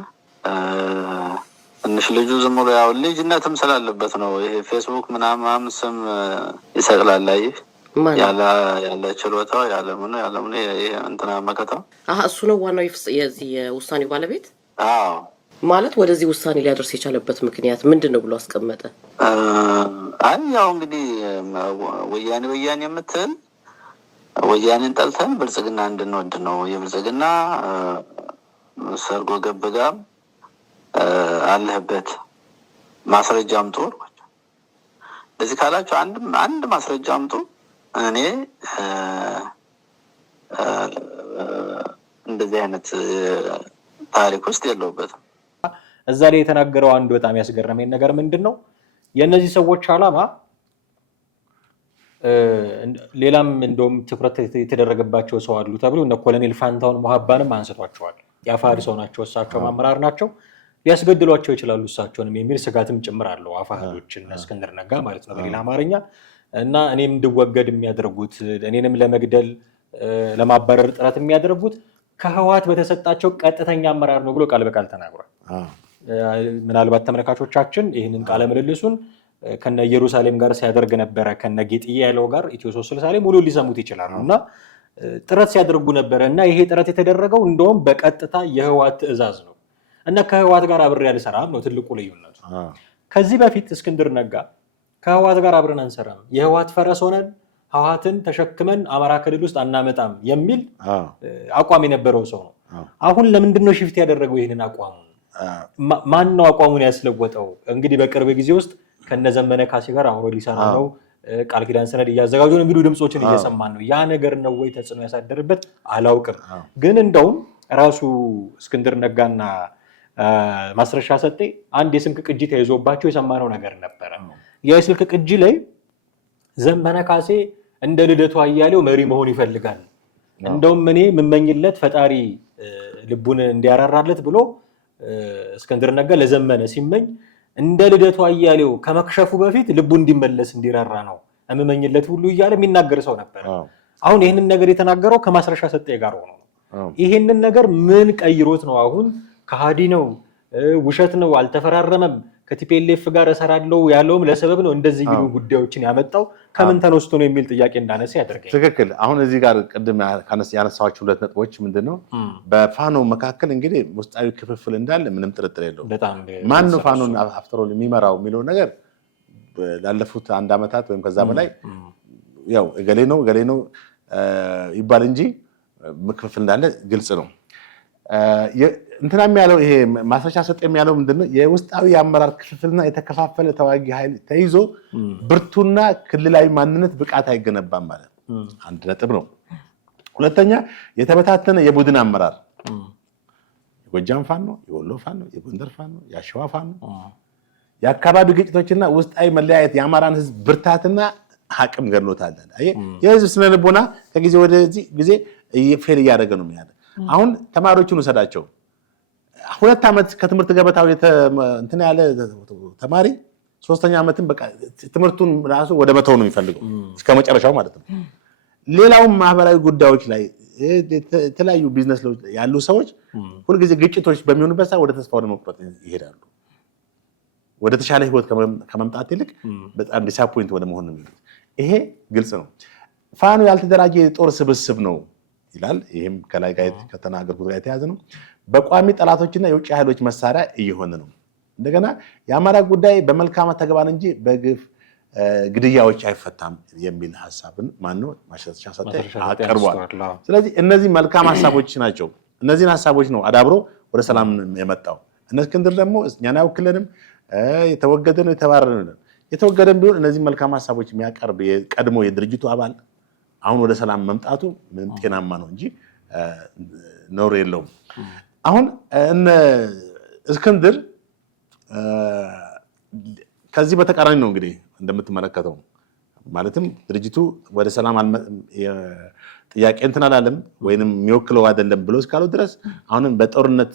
ትንሽ ልጁ ዝም ብሎ ያው ልጅነትም ስላለበት ነው። ይሄ ፌስቡክ ምናምን ስም ይሰቅላል። ይህ ያለ ችሎታው ያለምን ይሄ እንትና መከታው እሱ ነው ዋናው የዚህ የውሳኔው ባለቤት። ማለት ወደዚህ ውሳኔ ሊያደርስ የቻለበት ምክንያት ምንድን ነው ብሎ አስቀመጠ። ያው እንግዲህ ወያኔ የምትል ወያኔን ጠልተን ብልጽግና እንድንወድ ነው። የብልጽግና ሰርጎ ገብ ጋር አለህበት ማስረጃ አምጡ። እንደዚህ ካላችሁ አንድ ማስረጃ አምጡ። እኔ እንደዚህ አይነት ታሪክ ውስጥ የለውበትም። እዛ ላይ የተናገረው አንድ በጣም ያስገረመኝ ነገር ምንድን ነው? የእነዚህ ሰዎች ዓላማ ሌላም እንደውም ትኩረት የተደረገባቸው ሰው አሉ ተብሎ እነ ኮሎኔል ፋንታውን መሀባንም አንስቷቸዋል። የአፋሕድ ሰው ናቸው፣ እሳቸው አመራር ናቸው፣ ሊያስገድሏቸው ይችላሉ እሳቸውንም የሚል ስጋትም ጭምር አለው። አፋሕዶችን እስክንድር ነጋ ማለት ነው በሌላ አማርኛ። እና እኔም እንድወገድ የሚያደርጉት እኔንም ለመግደል ለማባረር ጥረት የሚያደርጉት ከህወሓት በተሰጣቸው ቀጥተኛ አመራር ነው ብሎ ቃል በቃል ተናግሯል። ምናልባት ተመልካቾቻችን ይህንን ቃለ ምልልሱን ከነ ኢየሩሳሌም ጋር ሲያደርግ ነበረ ከነ ጌጥዬ ያለው ጋር ኢትዮ 360 ላይ ሙሉ ሊሰሙት ይችላሉ። እና ጥረት ሲያደርጉ ነበረ እና ይሄ ጥረት የተደረገው እንደውም በቀጥታ የህወሓት ትዕዛዝ ነው እና ከህወሓት ጋር አብሬ አልሰራም ነው ትልቁ ልዩነቱ። ከዚህ በፊት እስክንድር ነጋ ከህወሓት ጋር አብረን አንሰራም፣ የህወሓት ፈረስ ሆነን ህወሓትን ተሸክመን አማራ ክልል ውስጥ አናመጣም የሚል አቋም የነበረው ሰው ነው። አሁን ለምንድን ነው ሽፍት ያደረገው ይህንን አቋሙ? ማን ነው አቋሙን ያስለወጠው? እንግዲህ በቅርብ ጊዜ ውስጥ ከነዘመነ ካሴ ጋር አብሮ ሊሰራ ነው ቃል ኪዳን ሰነድ እያዘጋጁ ነው የሚሉ ድምጾችን እየሰማን ነው። ያ ነገር ነው ወይ ተጽዕኖ ያሳደረበት አላውቅም። ግን እንደውም ራሱ እስክንድር ነጋና ማስረሻ ሰጤ አንድ የስልክ ቅጂ ተይዞባቸው የሰማነው ነገር ነበረ። የስልክ ቅጂ ላይ ዘመነ ካሴ እንደ ልደቱ አያሌው መሪ መሆን ይፈልጋል፣ እንደውም እኔ የምመኝለት ፈጣሪ ልቡን እንዲያራራለት ብሎ እስክንድር ነጋ ለዘመነ ሲመኝ እንደ ልደቱ አያሌው ከመክሸፉ በፊት ልቡ እንዲመለስ እንዲራራ ነው እምመኝለት ሁሉ እያለ የሚናገር ሰው ነበር። አሁን ይህንን ነገር የተናገረው ከማስረሻ ሰጤ ጋር ሆኖ ነው። ይህንን ነገር ምን ቀይሮት ነው? አሁን ከሃዲ ነው፣ ውሸት ነው፣ አልተፈራረመም፣ ከቲፒኤልኤፍ ጋር እሰራለሁ ያለውም ለሰበብ ነው፣ እንደዚህ የሚሉ ጉዳዮችን ያመጣው ከምን ተነስቶ ነው የሚል ጥያቄ እንዳነሳ ያደርጋል። ትክክል። አሁን እዚህ ጋር ቅድም ያነሳኋቸው ሁለት ነጥቦች ምንድነው? በፋኖ መካከል እንግዲህ ውስጣዊ ክፍፍል እንዳለ ምንም ጥርጥር የለውም። ማን ነው ፋኖን አፍተሮል የሚመራው የሚለው ነገር ላለፉት 1 ዓመታት ወይም ከዛ በላይ ያው እገሌ ነው ይባል እንጂ ክፍፍል እንዳለ ግልጽ ነው። እንትናም ያለው ይሄ ማስረሻ ሰጤም ያለው ምንድነው? የውስጣዊ የአመራር ክፍፍልና የተከፋፈለ ተዋጊ ኃይል ተይዞ ብርቱና ክልላዊ ማንነት ብቃት አይገነባም ማለት አንድ ነጥብ ነው። ሁለተኛ የተበታተነ የቡድን አመራር የጎጃም ፋኖ፣ የወሎ ፋኖ፣ የጎንደር ፋኖ፣ የአሸዋ ፋኖ፣ የአካባቢ ግጭቶችና ውስጣዊ መለያየት የአማራን ሕዝብ ብርታትና አቅም ገድሎታል። የህዝብ ስነልቦና ከጊዜ ወደ ጊዜ ፌል እያደረገ ነው የሚያደ አሁን ተማሪዎችን ወሰዳቸው 2 ዓመት ከትምህርት ገበታው እንትን ያለ ተማሪ 3ኛ ዓመትን በቃ ትምህርቱን ራሱ ወደ መተው ነው የሚፈልገው እስከ መጨረሻው ማለት ነው። ሌላውም ማህበራዊ ጉዳዮች ላይ የተለያዩ ቢዝነስ ላይ ያሉ ሰዎች ሁልጊዜ ግጭቶች በሚሆኑበት ሰዓት ወደ ተስፋ ወደ መቁረጥ ይሄዳሉ። ወደ ተሻለ ህይወት ከመምጣት ይልቅ በጣም ዲስአፖይንት ወደ መሆን ነው የሚሉት። ይሄ ግልጽ ነው። ፋኖ ያልተደራጀ የጦር ስብስብ ነው ይላል። ይሄም ከላይ ጋር ከተናገርኩት ጋር የተያዘ ነው። በቋሚ ጠላቶችና የውጭ ኃይሎች መሳሪያ እየሆነ ነው። እንደገና የአማራ ጉዳይ በመልካም ተግባር እንጂ በግፍ ግድያዎች አይፈታም የሚል ሐሳብን ማነው ማሻሻያ ሰጠ አቀርቧል። ስለዚህ እነዚህ መልካም ሐሳቦች ናቸው። እነዚህን ሐሳቦች ነው አዳብሮ ወደ ሰላም የመጣው። እስክንድር ደግሞ እኛን አይወክለንም፣ የተወገደ ነው የተባረረ ነው። የተወገደም ቢሆን እነዚህ መልካም ሐሳቦች የሚያቀርብ የቀድሞ የድርጅቱ አባል አሁን ወደ ሰላም መምጣቱ ምንም ጤናማ ነው እንጂ ነውር የለውም። አሁን እነ እስክንድር ከዚህ በተቃራኒ ነው እንግዲህ እንደምትመለከተው ማለትም ድርጅቱ ወደ ሰላም ጥያቄ እንትን አላለም ወይንም የሚወክለው አይደለም ብሎ እስካለው ድረስ አሁንም በጦርነት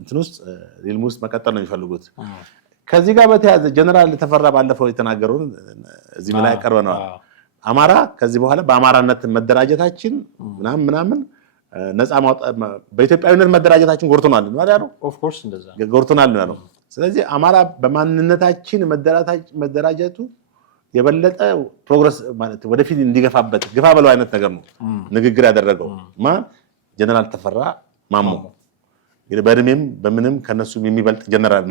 እንትን ውስጥ ሪልም ውስጥ መቀጠል ነው የሚፈልጉት። ከዚህ ጋር በተያያዘ ጀነራል ተፈራ ባለፈው የተናገሩን እዚህ ላይ ያቀርበናል። አማራ ከዚህ በኋላ በአማራነት መደራጀታችን ምናምን ነፃ ማውጣት በኢትዮጵያዊነት መደራጀታችን ጎርቶናል ነው አይደል? ኦፍ ኮርስ እንደዛ ጎርቶናል ነው ያለው። ስለዚህ አማራ በማንነታችን መደራጀቱ የበለጠ ፕሮግረስ ማለት ወደፊት እንዲገፋበት ግፋ በለው አይነት ነገር ነው ንግግር ያደረገው ጀነራል ተፈራ ማሞ። በእድሜም በምንም ከነሱ የሚበልጥ ጀነራል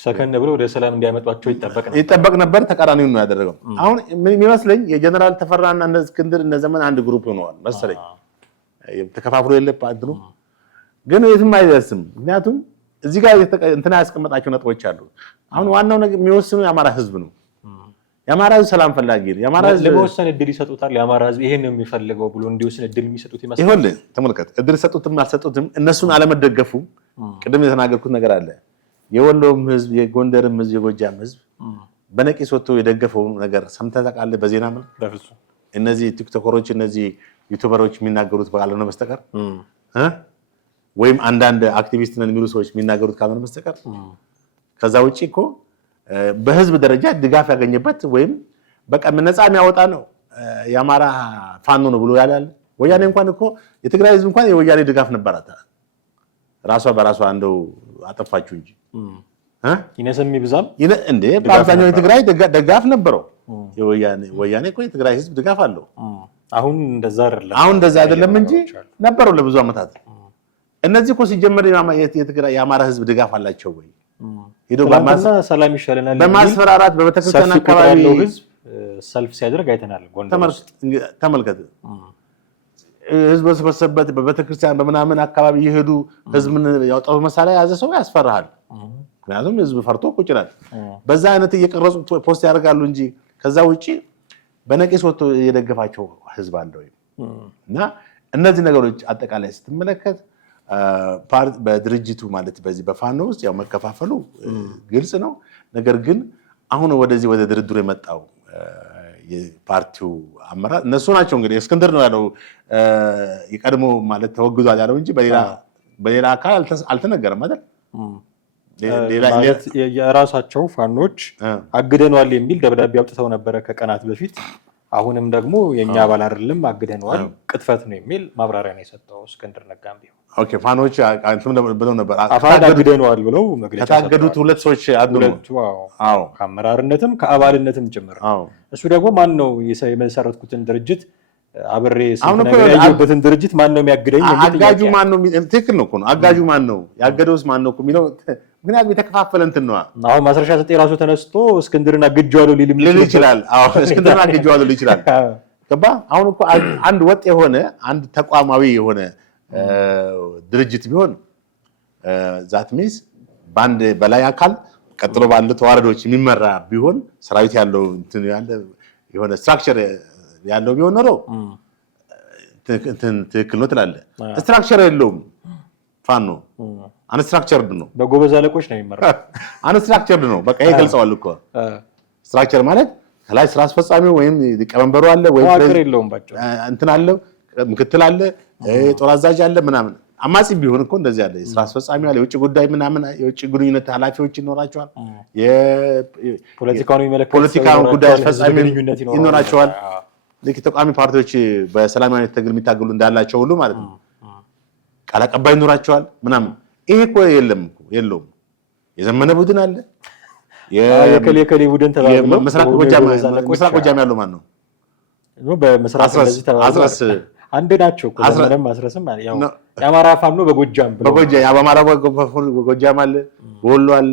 ሰከን ብሎ ወደ ሰላም እንዲያመጧቸው ይጠበቅ ነበር። ተቃራኒውን ነው ያደረገው። አሁን የሚመስለኝ የጀነራል ተፈራና እነ እስክንድር እነ ዘመን አንድ ግሩፕ ሆነዋል መሰለኝ። ተከፋፍሎ የለባት ነው ግን የትም አይደርስም። ምክንያቱም እዚህ ጋር እንትና ያስቀመጣቸው ነጥቦች አሉ። አሁን ዋናው ነገር የሚወስኑ የአማራ ህዝብ ነው። የአማራ ህዝብ ሰላም ፈላጊ ነው። የአማራ ህዝብ ለመወሰን እድል ይሰጡታል። የአማራ ህዝብ ይሄን ነው የሚፈልገው ብሎ እንዲወስን እድል የሚሰጡት ይመስላል። ይኸውልህ ተመልከት፣ እድል ሰጡትም አልሰጡትም እነሱን አለመደገፉ ቅድም የተናገርኩት ነገር አለ። የወሎም ህዝብ፣ የጎንደርም ህዝብ፣ የጎጃም ህዝብ በነቂስ ወጥቶ የደገፈው ነገር ሰምተህ ታውቃለህ? በዜና ምን በፍጹም እነዚህ ቲክቶከሮች እነዚህ ዩቲዩበሮች የሚናገሩት ካልሆነ በስተቀር ወይም አንዳንድ አክቲቪስት ነን የሚሉ ሰዎች የሚናገሩት ካልሆነ በስተቀር ከዛ ውጪ እኮ በህዝብ ደረጃ ድጋፍ ያገኘበት ወይም በቃ ነፃ የሚያወጣ ነው የአማራ ፋኖ ነው ብሎ ያላል። ወያኔ እንኳን እኮ የትግራይ ህዝብ እንኳን የወያኔ ድጋፍ ነበራት። ራሷ በራሷ እንደው አጠፋችሁ እንጂ ይነሰም ይብዛም እንዴ በአብዛኛው የትግራይ ደጋፍ ነበረው። ወያኔ እኮ የትግራይ ህዝብ ድጋፍ አለው። አሁን እንደዛ አይደለም። አሁን እንደዛ አይደለም እንጂ ነበረው ለብዙ ዓመታት። እነዚህ እኮ ሲጀመር የትግራይ የአማራ ህዝብ ድጋፍ አላቸው ወይ? ሄዶ ሰላም ይሻለናል በማስፈራራት በቤተክርስቲያን አካባቢ ያለው ህዝብ ሰልፍ ሲያደርግ አይተናል። ጎንደር ተመልከት፣ ህዝብ በሰበሰበበት በቤተክርስቲያን በምናምን አካባቢ የሄዱ ህዝብን ያወጣው መሳሪያ ያዘ ሰው ያስፈራሃል። ምክንያቱም ህዝብ ፈርቶ ቁጭ ይላል። በዛ አይነት እየቀረጹ ፖስት ያደርጋሉ እንጂ ከዛ ውጪ በነቂስ ወጥቶ የደገፋቸው ህዝብ አለ ወይ? እና እነዚህ ነገሮች አጠቃላይ ስትመለከት በድርጅቱ ማለት በዚህ በፋኖ ውስጥ ያው መከፋፈሉ ግልጽ ነው። ነገር ግን አሁን ወደዚህ ወደ ድርድሩ የመጣው የፓርቲው አመራር እነሱ ናቸው። እንግዲህ እስክንድር ነው ያለው የቀድሞ ማለት ተወግዟል ያለው እንጂ በሌላ አካል አልተነገረም አይደል? የራሳቸው ፋኖች አግደነዋል የሚል ደብዳቤ አውጥተው ነበረ ከቀናት በፊት። አሁንም ደግሞ የኛ አባል አይደለም አግደነዋል ቅጥፈት ነው የሚል ማብራሪያ ነው የሰጠው እስክንድር ነጋም ቢሆን። ኦኬ ፋኖች ብለው ነበር አግደነዋል ብለው መግለጫ ከታገዱት ሁለት ሰዎች ሁለቱ ከአመራርነትም ከአባልነትም ጭምር። እሱ ደግሞ ማን ነው የመሰረትኩትን ድርጅት አብሬ ያየሁበትን ድርጅት ማን ነው የሚያግደኝ? አጋጁ ማን ነው? ትክክል ነው እኮ ነው። አጋጁ ማን ነው? ያገደውስ ማን ነው የሚለው ምክንያቱም የተከፋፈለ እንትን ነው። አሁን ማስረሻ ሰጤ ራሱ ተነስቶ እስክንድርን አግጄዋለሁ ሊል ይችላል። አዎ እስክንድርን አግጄዋለሁ ሊል ይችላል። ገባ? አሁን እኮ አንድ ወጥ የሆነ አንድ ተቋማዊ የሆነ ድርጅት ቢሆን ዛት ሚንስ በአንድ በላይ አካል ቀጥሎ ባሉ ተዋረዶች የሚመራ ቢሆን ሰራዊት ያለው እንትን ያለ የሆነ ስትራክቸር ያለው ቢሆን ኖሮ ትክክል ነው ትላለህ። ስትራክቸር የለውም ፋኖ አንስትራክቸርድ ነው። በጎበዝ አለቆች ነው የሚመራው። አንስትራክቸርድ ነው። በቃ ይሄ ገልጸዋል እኮ ስትራክቸር ማለት ከላይ ስራ አስፈጻሚው ወይም ሊቀመንበሩ አለ ወይ እንትን አለ ምክትል አለ ጦር አዛዥ አለ ምናምን። አማጺ ቢሆን እኮ እንደዚህ አለ ስራ አስፈጻሚ አለ የውጭ ጉዳይ ምናምን የውጭ ግንኙነት ኃላፊዎች ይኖራቸዋል። ፖለቲካውን ጉዳይ አስፈጻሚ ይኖራቸዋል። ልክ ተቋሚ ፓርቲዎች በሰላማዊ ትግል የሚታገሉ እንዳላቸው ሁሉ ማለት ነው። ቃል አቀባይ ይኖራቸዋል ምናምን። ይሄ እኮ የለውም። የዘመነ ቡድን አለ የከሌ ቡድን ተባብሎ ምስራቅ ጎጃም ያለው ማን ነው? በምስራቅ እንደዚህ ተባብሎ አንድ ናቸው እኮ ዘመነም ማስረስም ያው የአማራ ፋኖ በጎጃም የአማራ በጎጃም አለ በወሎ አለ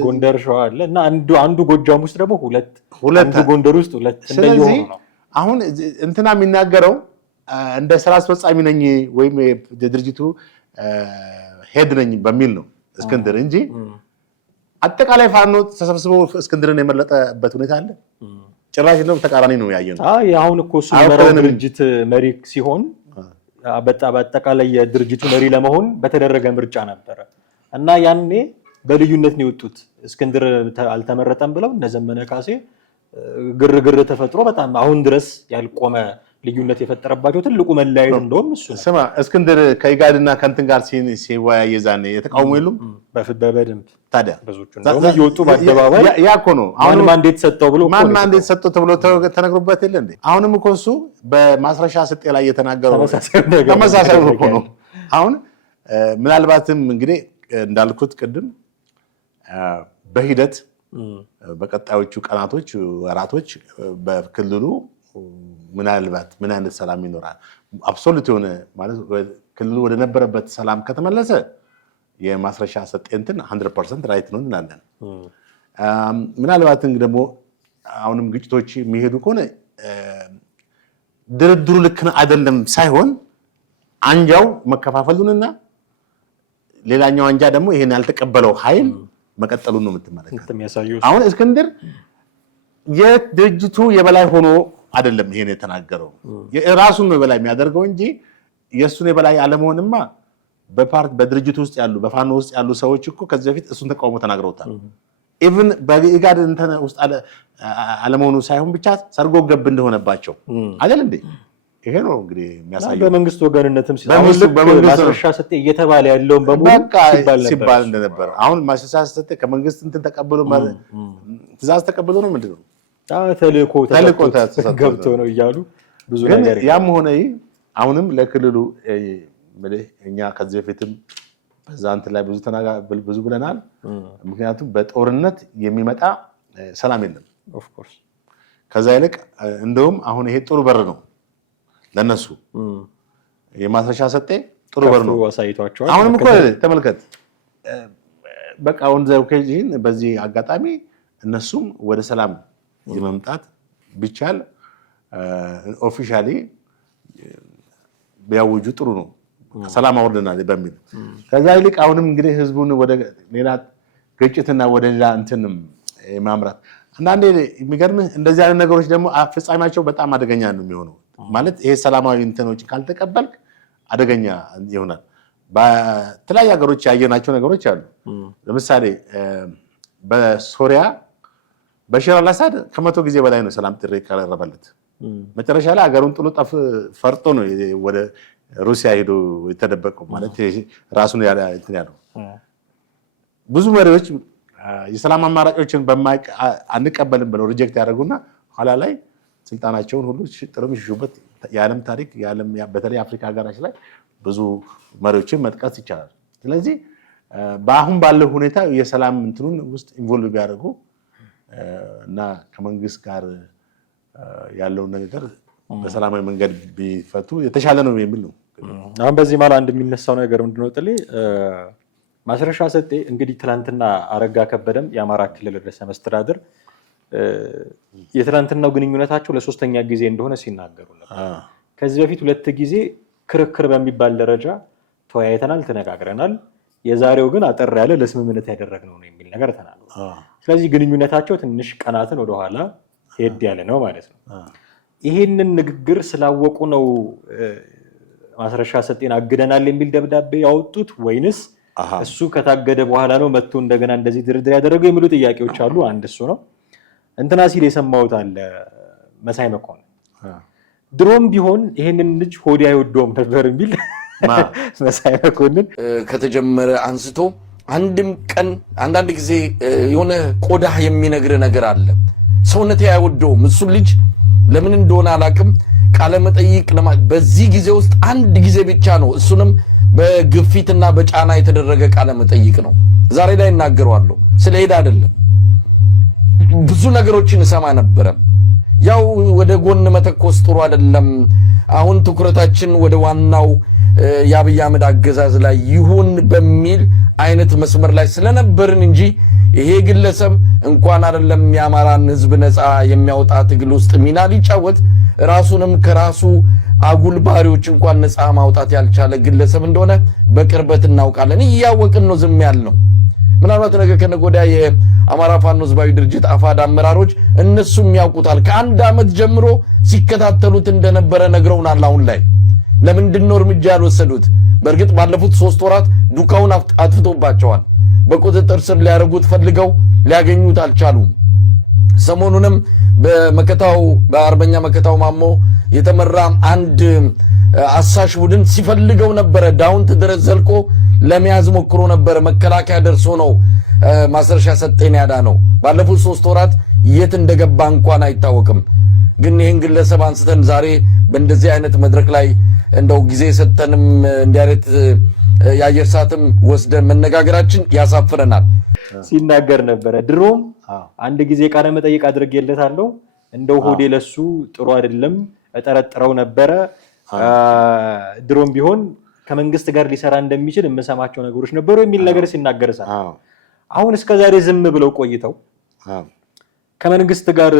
ጎንደር ሸዋ አለ እና አንዱ ጎጃም ውስጥ ደግሞ ሁለት ጎንደር ውስጥ ሁለት እንደየሆኑ ነው። አሁን እንትና የሚናገረው እንደ ስራ አስፈጻሚ ነኝ ወይም የድርጅቱ ሄድ ነኝ በሚል ነው እስክንድር እንጂ አጠቃላይ ፋኖ ተሰብስበው እስክንድርን የመረጠበት ሁኔታ አለ። ጭራሽ ነው ተቃራኒ ነው ያየነው። አሁን እኮ እሱ የመራው ድርጅት መሪ ሲሆን በአጠቃላይ የድርጅቱ መሪ ለመሆን በተደረገ ምርጫ ነበረ እና ያኔ በልዩነት ነው የወጡት። እስክንድር አልተመረጠም ብለው እነ ዘመነ ካሴ ግርግር ተፈጥሮ በጣም አሁን ድረስ ያልቆመ ልዩነት የፈጠረባቸው ትልቁ መለያየት እንደውም እሱ ነው። ስማ እስክንድር ከኢጋድና ከእንትን ጋር ሲወያይ የዛኔ የተቃውሞ የሉም በደንብ ታዲያ ብዙዎቹ እንደውም እየወጡ በአደባባይ ያ እኮ ነው አሁን ማንዴት ሰጠው ብሎ ተብሎ ተነግሮበት የለ እንዴ? አሁንም እኮ እሱ በማስረሻ ስጤ ላይ የተናገረው ተመሳሳይ እኮ ነው። አሁን ምናልባትም እንግዲህ እንዳልኩት ቅድም በሂደት በቀጣዮቹ ቀናቶች ወራቶች በክልሉ ምናልባት ምን አይነት ሰላም ይኖራል? አብሶሉት የሆነ ማለት ክልሉ ወደ ነበረበት ሰላም ከተመለሰ የማስረሻ ሰጤንትን 100% ራይት ነው እንላለን። ምናልባት እንግዲህ ደግሞ አሁንም ግጭቶች የሚሄዱ ከሆነ ድርድሩ ልክ አይደለም ሳይሆን አንጃው መከፋፈሉንና ሌላኛው አንጃ ደግሞ ይሄን ያልተቀበለው ኃይል መቀጠሉን ነው የምትመለከተው። አሁን እስክንድር የድርጅቱ የበላይ ሆኖ አይደለም ይሄን የተናገረው የራሱን ነው የበላይ የሚያደርገው እንጂ የሱን የበላይ አለመሆንማ በድርጅቱ ውስጥ ያሉ በፋኖ ውስጥ ያሉ ሰዎች እኮ ከዚህ በፊት እሱን ተቃውሞ ተናግረውታል። ኢቭን በኢጋድ እንትን ውስጥ አለመሆኑ ሳይሆን ብቻ ሰርጎ ገብ እንደሆነባቸው አይደል እንዴ? ይሄ ነው እንግዲህ የሚያሳየው። በመንግስት ወገንነትም ማስረሻ ሰጤ እየተባለ ያለውን በሙሉ ሲባል እንደነበር አሁን ማስረሻ ሰጤ ከመንግስት እንትን ተቀበሉ ትእዛዝ ተቀበሉ ነው ምንድነው ተልእኮ ገብቶ ነው እያሉ ብዙ ነገር ያም ሆነ አሁንም ለክልሉ እኛ ከዚህ በፊትም በዛ እንትን ላይ ብዙ ብለናል። ምክንያቱም በጦርነት የሚመጣ ሰላም የለም። ኦፍ ኮርስ ከዛ ይልቅ እንደውም አሁን ይሄ ጥሩ በር ነው ለነሱ የማስረሻ ሰጤ ጥሩ በር ነው አሳይቷቸዋል። አሁንም እኮ ተመልከት በቃ ወን ዘውከጂን በዚህ አጋጣሚ እነሱም ወደ ሰላም የመምጣት ቢቻል ኦፊሻሊ ቢያውጁ ጥሩ ነው። ሰላም አወርደናል በሚል ከዛ ይልቅ አሁንም እንግዲህ ህዝቡን ወደ ሌላ ግጭትና ወደ ሌላ እንትንም ማምራት አንዳንዴ የሚገርምህ እንደዚህ አይነት ነገሮች ደግሞ ፍጻሜያቸው በጣም አደገኛ ነው የሚሆነው። ማለት ይሄ ሰላማዊ እንትኖች ካልተቀበልክ አደገኛ ይሆናል። በተለያዩ ሀገሮች ያየናቸው ነገሮች አሉ። ለምሳሌ በሶሪያ በሽር አልአሳድ ከ100 ጊዜ በላይ ነው ሰላም ጥሪ ቀረበለት። መጨረሻ ላይ ሀገሩን ጥሎ ፈርጦ ነው ወደ ሩሲያ ሄዶ የተደበቀው። ማለት ራሱን ያለው ብዙ መሪዎች የሰላም አማራጮችን አንቀበልም ብለው ሪጀክት ያደርጉና ኋላ ላይ ስልጣናቸውን ሁሉ ጥሩም ይሽሹበት የዓለም ታሪክ በተለይ አፍሪካ ሀገራች ላይ ብዙ መሪዎችን መጥቀስ ይቻላል። ስለዚህ በአሁን ባለው ሁኔታ የሰላም እንትኑን ውስጥ ኢንቮልቭ ቢያደርጉ እና ከመንግስት ጋር ያለውን ነገር በሰላማዊ መንገድ ቢፈቱ የተሻለ ነው የሚል ነው። አሁን በዚህ ማለት አንድ የሚነሳው ነገር ምንድነው ጥሌ ማስረሻ ሰጤ እንግዲህ ትላንትና አረጋ ከበደም የአማራ ክልል ርዕሰ መስተዳድር የትላንትናው ግንኙነታቸው ለሶስተኛ ጊዜ እንደሆነ ሲናገሩ ነበር። ከዚህ በፊት 2 ጊዜ ክርክር በሚባል ደረጃ ተወያይተናል፣ ተነጋግረናል። የዛሬው ግን አጠር ያለ ለስምምነት ያደረግነው ነው የሚል ነገር ተናግረዋል። ስለዚህ ግንኙነታቸው ትንሽ ቀናትን ወደኋላ ሄድ ያለ ነው ማለት ነው። ይሄንን ንግግር ስላወቁ ነው ማስረሻ ሰጤን አግደናል የሚል ደብዳቤ ያወጡት ወይንስ እሱ ከታገደ በኋላ ነው መጥቶ እንደገና እንደዚህ ድርድር ያደረገው የሚሉ ጥያቄዎች አሉ። አንድ እሱ ነው። እንትና ሲል የሰማሁት አለ መሳይ መኮንን ድሮም ቢሆን ይሄንን ልጅ ሆዴ አይወደውም ነበር የሚል መሳይ መኮንን ከተጀመረ አንስቶ አንድም ቀን አንዳንድ ጊዜ የሆነ ቆዳ የሚነግር ነገር አለ። ሰውነቴ አይወደውም እሱ ልጅ ለምን እንደሆነ አላቅም። ቃለ መጠይቅ በዚህ ጊዜ ውስጥ አንድ ጊዜ ብቻ ነው፣ እሱንም በግፊትና በጫና የተደረገ ቃለ መጠይቅ ነው። ዛሬ ላይ እናገረዋለሁ፣ ስለሄደ አይደለም። ብዙ ነገሮችን እሰማ ነበረ። ያው ወደ ጎን መተኮስ ጥሩ አይደለም። አሁን ትኩረታችን ወደ ዋናው የአብይ አህመድ አገዛዝ ላይ ይሁን በሚል አይነት መስመር ላይ ስለነበርን እንጂ ይሄ ግለሰብ እንኳን አይደለም የአማራን ሕዝብ ነፃ የሚያወጣ ትግል ውስጥ ሚና ሊጫወት ራሱንም ከራሱ አጉል ባህሪዎች እንኳን ነፃ ማውጣት ያልቻለ ግለሰብ እንደሆነ በቅርበት እናውቃለን። እያወቅን ነው ዝም ያልነው። ምናልባት ነገ ከነገ ወዲያ የአማራ ፋኖ ህዝባዊ ድርጅት አፋድ አመራሮች እነሱም ያውቁታል። ከ1 ዓመት ጀምሮ ሲከታተሉት እንደነበረ ነግረውናል። አሁን ላይ ለምንድን ነው እርምጃ ያልወሰዱት? በእርግጥ ባለፉት 3 ወራት ዱካውን አጥፍቶባቸዋል። በቁጥጥር ስር ሊያደርጉት ፈልገው ሊያገኙት አልቻሉም። ሰሞኑንም በአርበኛ መከታው ማሞ የተመራ አንድ አሳሽ ቡድን ሲፈልገው ነበረ። ዳውንት ድረስ ዘልቆ ለመያዝ ሞክሮ ነበረ። መከላከያ ደርሶ ነው ማስረሻ ሰጤን ያዳነው። ባለፉት 3 ወራት የት እንደገባ እንኳን አይታወቅም። ግን ይህን ግለሰብ አንስተን ዛሬ በእንደዚህ አይነት መድረክ ላይ እንደው ጊዜ ሰጠንም እንዲህ አይነት የአየር ሰዓትም ወስደን መነጋገራችን ያሳፍረናል። ሲናገር ነበረ። ድሮም አንድ ጊዜ ቃለ መጠይቅ አድርጌለታለሁ፣ እንደው ሆዴ ለሱ ጥሩ አይደለም እጠረጥረው ነበረ። ድሮም ቢሆን ከመንግስት ጋር ሊሰራ እንደሚችል የምሰማቸው ነገሮች ነበሩ የሚል ነገር ሲናገር አሁን እስከዛሬ ዝም ብለው ቆይተው ከመንግስት ጋር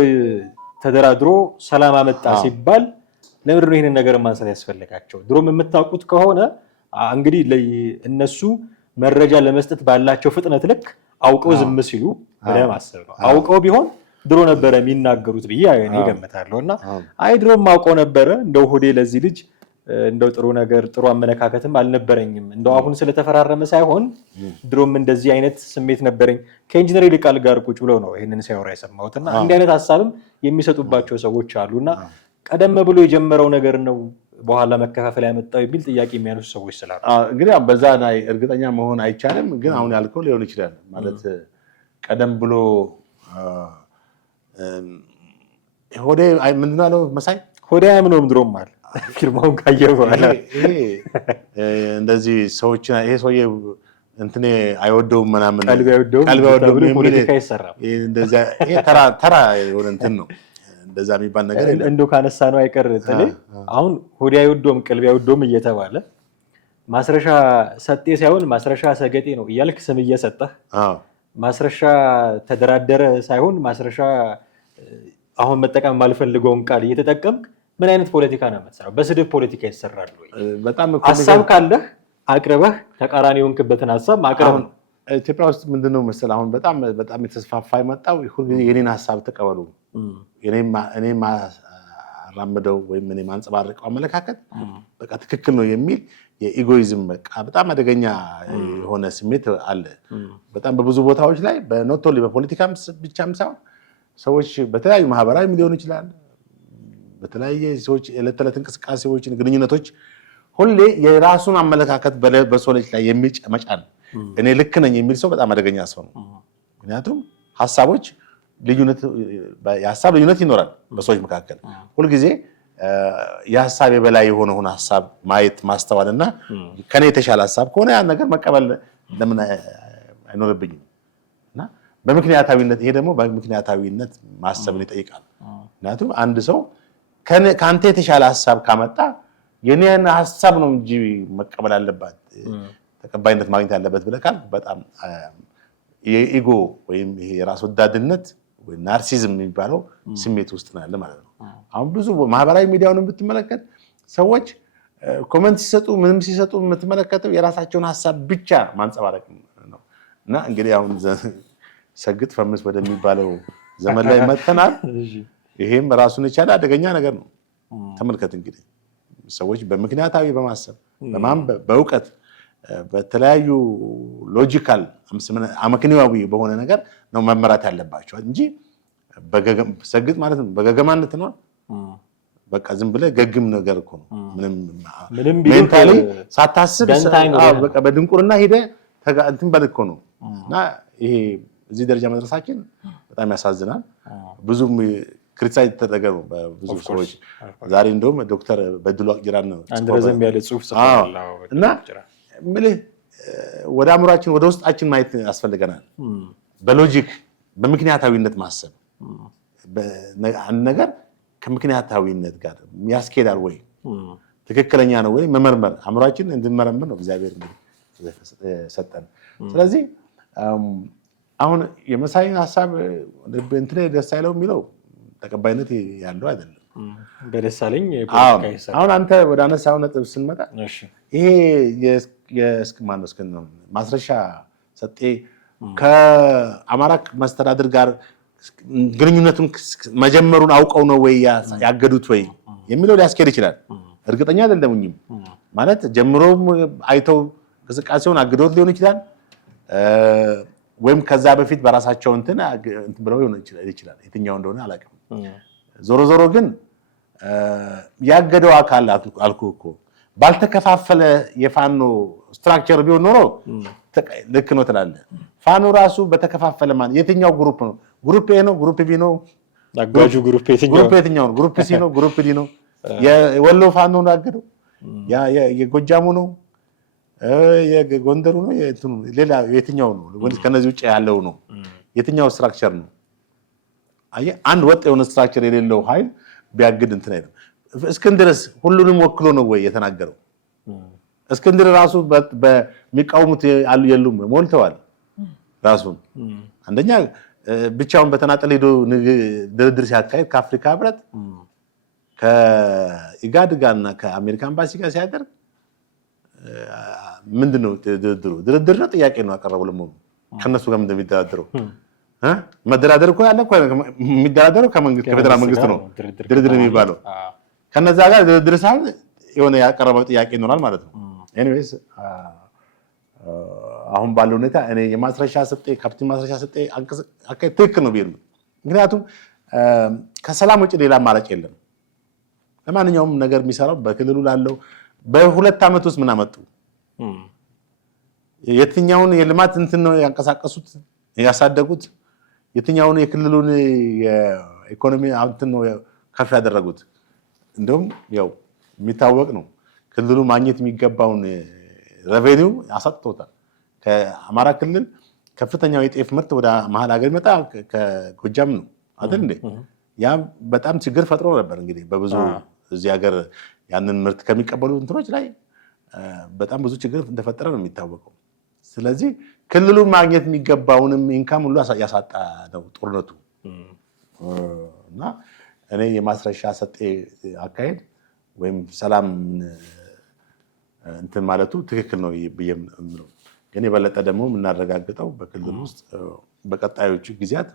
ተደራድሮ ሰላም አመጣ ሲባል ለምንድን ነው ይሄንን ነገር ማንሳት ያስፈልጋቸው? ድሮም የምታውቁት ከሆነ እንግዲህ እነሱ መረጃ ለመስጠት ባላቸው ፍጥነት ልክ አውቀው ዝም ሲሉ ብለህ ማሰብ ነው። አውቀው ቢሆን ድሮ ነበረ የሚናገሩት ብዬ እኔ ገምታለሁና አይ ድሮም አውቀው ነበረ። እንደው ሆዴ ለዚህ ልጅ እንደው ጥሩ ነገር ጥሩ አመለካከትም አልነበረኝም፣ እንደው አሁን ስለተፈራረመ ሳይሆን ድሮም እንደዚህ አይነት ስሜት ነበረኝ ከኢንጂነር ይልቃል ጋር ቁጭ ብለው ነው ይሄንን ሲያወራ የሰማሁትና እንዲህ አይነት ሐሳብም የሚሰጡባቸው ሰዎች አሉና ቀደም ብሎ የጀመረው ነገር ነው በኋላ መከፋፈል ያመጣው የሚል ጥያቄ የሚያነሱ ሰዎች ስላሉ እንግዲህ በዛ ላይ እርግጠኛ መሆን አይቻልም። ግን አሁን ያልከው ሊሆን ይችላል ማለት ቀደም ብሎ ሆዴ ምንድን ነው መሳይ ሆዴ አያምነውም ድሮም አለ ፊርማውን ካየሁ በኋላ እንደዚህ ሰዎች ይሄ ሰውዬ እንትኔ አይወደውም ምናምን ቀልብ አይወደውም ፖለቲካ ይሰራል። እንደዛ ይሄ ተራ የሆነ እንትን ነው። እንደዛ የሚባል ነገር እንደው ካነሳ ነው አይቀር ጥሌ አሁን ሆዴ አይወደውም ቀልብ አይወደውም እየተባለ ማስረሻ ሰጤ ሳይሆን ማስረሻ ሰገጤ ነው እያልክ ስም እየሰጠህ ማስረሻ ተደራደረ ሳይሆን ማስረሻ አሁን መጠቀም የማልፈልገውን ቃል እየተጠቀምክ ምን አይነት ፖለቲካ ነው የምትሰራው? በስድብ ፖለቲካ ይሰራል ወይ? በጣም ሐሳብ ካለህ አቅርበህ ተቃራኒ የሆንክበትን ሐሳብ ማቅረብ ነው። ኢትዮጵያ ውስጥ ምንድነው መሰል አሁን በጣም የተስፋፋ የመጣው ሁሉ የኔን ሐሳብ ተቀበሉ እኔ ማራመደው ወይም እኔ ማንጸባረቀው አመለካከት በቃ ትክክል ነው የሚል የኢጎይዝም በቃ በጣም አደገኛ የሆነ ስሜት አለ በጣም በብዙ ቦታዎች ላይ በኖቶሊ በፖለቲካም ብቻም ሳይሆን ሰዎች በተለያዩ ማህበራዊ ሊሆን ይችላል በተለያየ ሰዎች የዕለት እንቅስቃሴዎችን ግንኙነቶች ሁሌ የራሱን አመለካከት በሰዎች ላይ የሚጨመጫን እኔ ልክ ነኝ የሚል ሰው በጣም አደገኛ ሰው ነው ምክንያቱም ሐሳቦች የሐሳብ ልዩነት ይኖራል በሰዎች መካከል ሁሉ ጊዜ የሐሳብ የበላይ የሆነውን ሐሳብ ማየት ማስተዋልና ከኔ የተሻለ ሐሳብ ከሆነ ያን ነገር መቀበል ለምን አይኖርብኝም እና በምክንያታዊነት ይሄ ደግሞ በምክንያታዊነት ማሰብን ይጠይቃል ምክንያቱም አንድ ሰው ካንተ የተሻለ ሐሳብ ካመጣ የኔን ሐሳብ ነው እንጂ መቀበል አለበት ተቀባይነት ማግኘት ያለበት ብለካል በጣም የኢጎ ወይም ይሄ የራስ ወዳድነት ወይ ናርሲዝም የሚባለው ስሜት ውስጥ ነው ያለ ማለት ነው አሁን ብዙ ማህበራዊ ሚዲያውን ብትመለከት ሰዎች ኮሜንት ሲሰጡ ምንም ሲሰጡ የምትመለከተው የራሳቸውን ሐሳብ ብቻ ማንጸባረቅ ነው እና እንግዲህ አሁን ሰግጥ ፈምስ ወደሚባለው ዘመን ላይ መተናል ይሄም ራሱን የቻለ አደገኛ ነገር ነው ተመልከት እንግዲህ ሰዎች በምክንያታዊ በማሰብ በማንበብ በእውቀት በተለያዩ ሎጂካል አመክንዮአዊ በሆነ ነገር ነው መመራት ያለባቸው እንጂ ሰግጥ ማለት ነው በገገማነት ነው በቃ ዝም ብለ ገግም ነገር እኮ ነው ምንም ሜንታሊ ሳታስብ በቃ በድንቁርና ሄደ እንትን በል እኮ ነው እና ይሄ እዚህ ደረጃ መድረሳችን በጣም ያሳዝናል ብዙም ክሪቲሳይዝ ተደረገ ነው በብዙ ሰዎች ዛሬ እንደውም ዶክተር በድሉ አቅጅራን ነው አንድረዘም ያለ ጽሁፍ ጽፏል እና ምልህ ወደ አእምሯችን ወደ ውስጣችን ማየት ያስፈልገናል በሎጂክ በምክንያታዊነት ማሰብ አንድ ነገር ከምክንያታዊነት ጋር ያስኬዳል ወይ ትክክለኛ ነው ወይ መመርመር አእምሯችን እንድንመረምር ነው እግዚአብሔር ሰጠን ስለዚህ አሁን የመሳይን ሐሳብ እንትን ደስ አይለው የሚለው ተቀባይነት ያለው አይደለም በደሳለኝ አሁን አንተ ወደ አነሳው ነጥብ ስንመጣ ይሄ የስክማንዶስ ነው ማስረሻ ሰጤ ከአማራ መስተዳድር ጋር ግንኙነቱን መጀመሩን አውቀው ነው ወይ ያገዱት ወይ የሚለው ሊያስኬድ ይችላል እርግጠኛ አይደለምኝም ማለት ጀምሮም አይተው እንቅስቃሴውን አግዶት ሊሆን ይችላል ወይም ከዛ በፊት በራሳቸው እንትን ብለው ይችላል የትኛው እንደሆነ አላውቅም ዞሮ ግን ያገደው አካል አልኩ እኮ ባልተከፋፈለ የፋኖ ስትራክቸር ቢሆን ኖሮ ልክ ነው ትላለህ ፋኖ ራሱ በተከፋፈለ ማለት የትኛው ግሩፕ ነው ግሩፕ ኤ ነው ግሩፕ ቢ ነው አጋጁ ግሩፕ የትኛው ነው ግሩፕ ሲ ነው ግሩፕ ዲ ነው የወሎ ፋኖ ነው ያገደው የጎጃሙ ነው የጎንደሩ ነው የእንትኑ ሌላ የትኛው ነው ወንስ ከነዚህ ውጪ ያለው ነው የትኛው ስትራክቸር ነው አየ አንድ ወጥ የሆነ ስትራክቸር የሌለው ኃይል ቢያግድ እንትን አይደለም እስክንድርስ ሁሉንም ወክሎ ነው ወይ የተናገረው እስክንድር ራሱ በሚቃወሙት አሉ የሉም ሞልተዋል ራሱን አንደኛ ብቻውን በተናጠል ሄዶ ድርድር ሲያካሂድ ከአፍሪካ ህብረት ከኢጋድ ጋርና ከአሜሪካ ኤምባሲ ጋር ሲያደርግ ምንድነው ድርድር ነው ጥያቄ ነው ያቀረበው ለምን ከነሱ ጋር እንደሚደራደረው መደራደር እኮ ያለ እኮ የሚደራደረው ከመንግስት ከፌደራል መንግስት ነው ድርድር የሚባለው ከነዛ ጋር ድርድር ሳይሆን የሆነ ያቀረበው ጥያቄ ይኖራል ማለት ነው ኤኒዌይስ አሁን ባለው ሁኔታ እኔ የማስረሻ ሰጤ ካፕቴን ማስረሻ ሰጤ አካይ ትክክል ነው ቢሉ ምክንያቱም ከሰላም ውጭ ሌላ አማራጭ የለም ለማንኛውም ነገር የሚሰራው በክልሉ ላለው በሁለት ዓመት ውስጥ ምን አመጡ የትኛውን የልማት እንትን ነው ያንቀሳቀሱት ያሳደጉት የትኛውን የክልሉን የኢኮኖሚ እንትን ነው ከፍ ያደረጉት እንደውም ያው የሚታወቅ ነው ክልሉ ማግኘት የሚገባውን ሬቬኒው ያሳጥቶታል ከአማራ ክልል ከፍተኛው የጤፍ ምርት ወደ መሀል ሀገር ይመጣ ከጎጃም ነው አይደል እንዴ ያ በጣም ችግር ፈጥሮ ነበር እንግዲህ በብዙ እዚህ ሀገር ያንን ምርት ከሚቀበሉ እንትኖች ላይ በጣም ብዙ ችግር እንደፈጠረ ነው የሚታወቀው ስለዚህ ክልሉ ማግኘት የሚገባውንም ኢንካም ሁሉ ያሳጣ ነው ጦርነቱ እና እኔ የማስረሻ ሰጤ አካሄድ ወይም ሰላም እንትን ማለቱ ትክክል ነው ብዬም ነው ግን የበለጠ ደግሞ የምናረጋግጠው በክልል ውስጥ በቀጣዮቹ ጊዜያት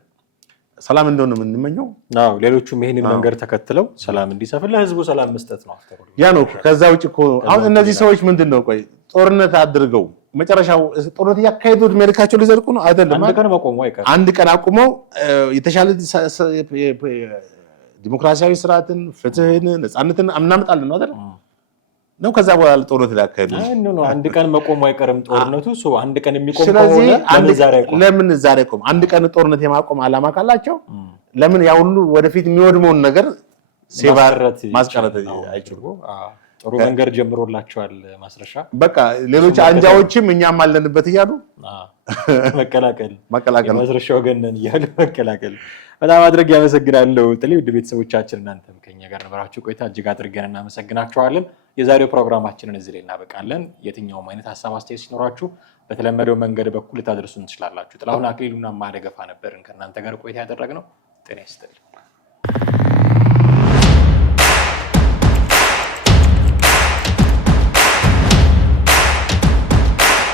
ሰላም እንደሆነ የምንመኘው አዎ ሌሎቹም ይሄንን መንገድ ተከትለው ሰላም እንዲሰፍን ለህዝቡ ሰላም መስጠት ነው አፍተሩ ያ ነው ከዛ ውጪ እኮ አሁን እነዚህ ሰዎች ምንድነው ቆይ ጦርነት አድርገው መጨረሻው ጦርነት ያካሄዱ ሜልካቸው ሊዘርቁ ነው አይደለም አንድ ቀን መቆሙ አይቀር አንድ ቀን አቁመው የተሻለ ዲሞክራሲያዊ ስርዓትን ፍትህን ነፃነትን እናመጣለን ነው አይደል ነው ከዛ በኋላ ጦርነት ሊያካሄዱ ነው አንድ ቀን መቆሙ አይቀርም ጦርነቱ ሶ አንድ ቀን የሚቆም ከሆነ ለምን ዛሬ ቆም አንድ ቀን ጦርነት የማቆም አላማ ካላቸው ለምን ያ ሁሉ ወደፊት የሚወድመውን ነገር ሴቫረት ማስቀረት አይችሉ ጥሩ መንገድ ጀምሮላቸዋል ማስረሻ በቃ ሌሎች አንጃዎችም እኛም አለንበት ይያሉ መከላከል ማስረሻ ወገነን ይያሉ መከላከል በጣም አድርጌ ያመሰግናለሁ ጥሊ ውድ ቤተሰቦቻችን እናንተም ከኛ ጋር ነበራችሁ ቆይታ እጅግ አድርገን እናመሰግናችኋለን የዛሬው ፕሮግራማችንን እዚህ ላይ እናበቃለን የትኛውም አይነት ሐሳብ አስተያየት ሲኖራችሁ በተለመደው መንገድ በኩል ታደርሱን ትችላላችሁ ጥላሁን አክሊሉና ማደገፋ ነበርን ከናንተ ጋር ቆይታ ያደረግነው ጤና ይስጥልኝ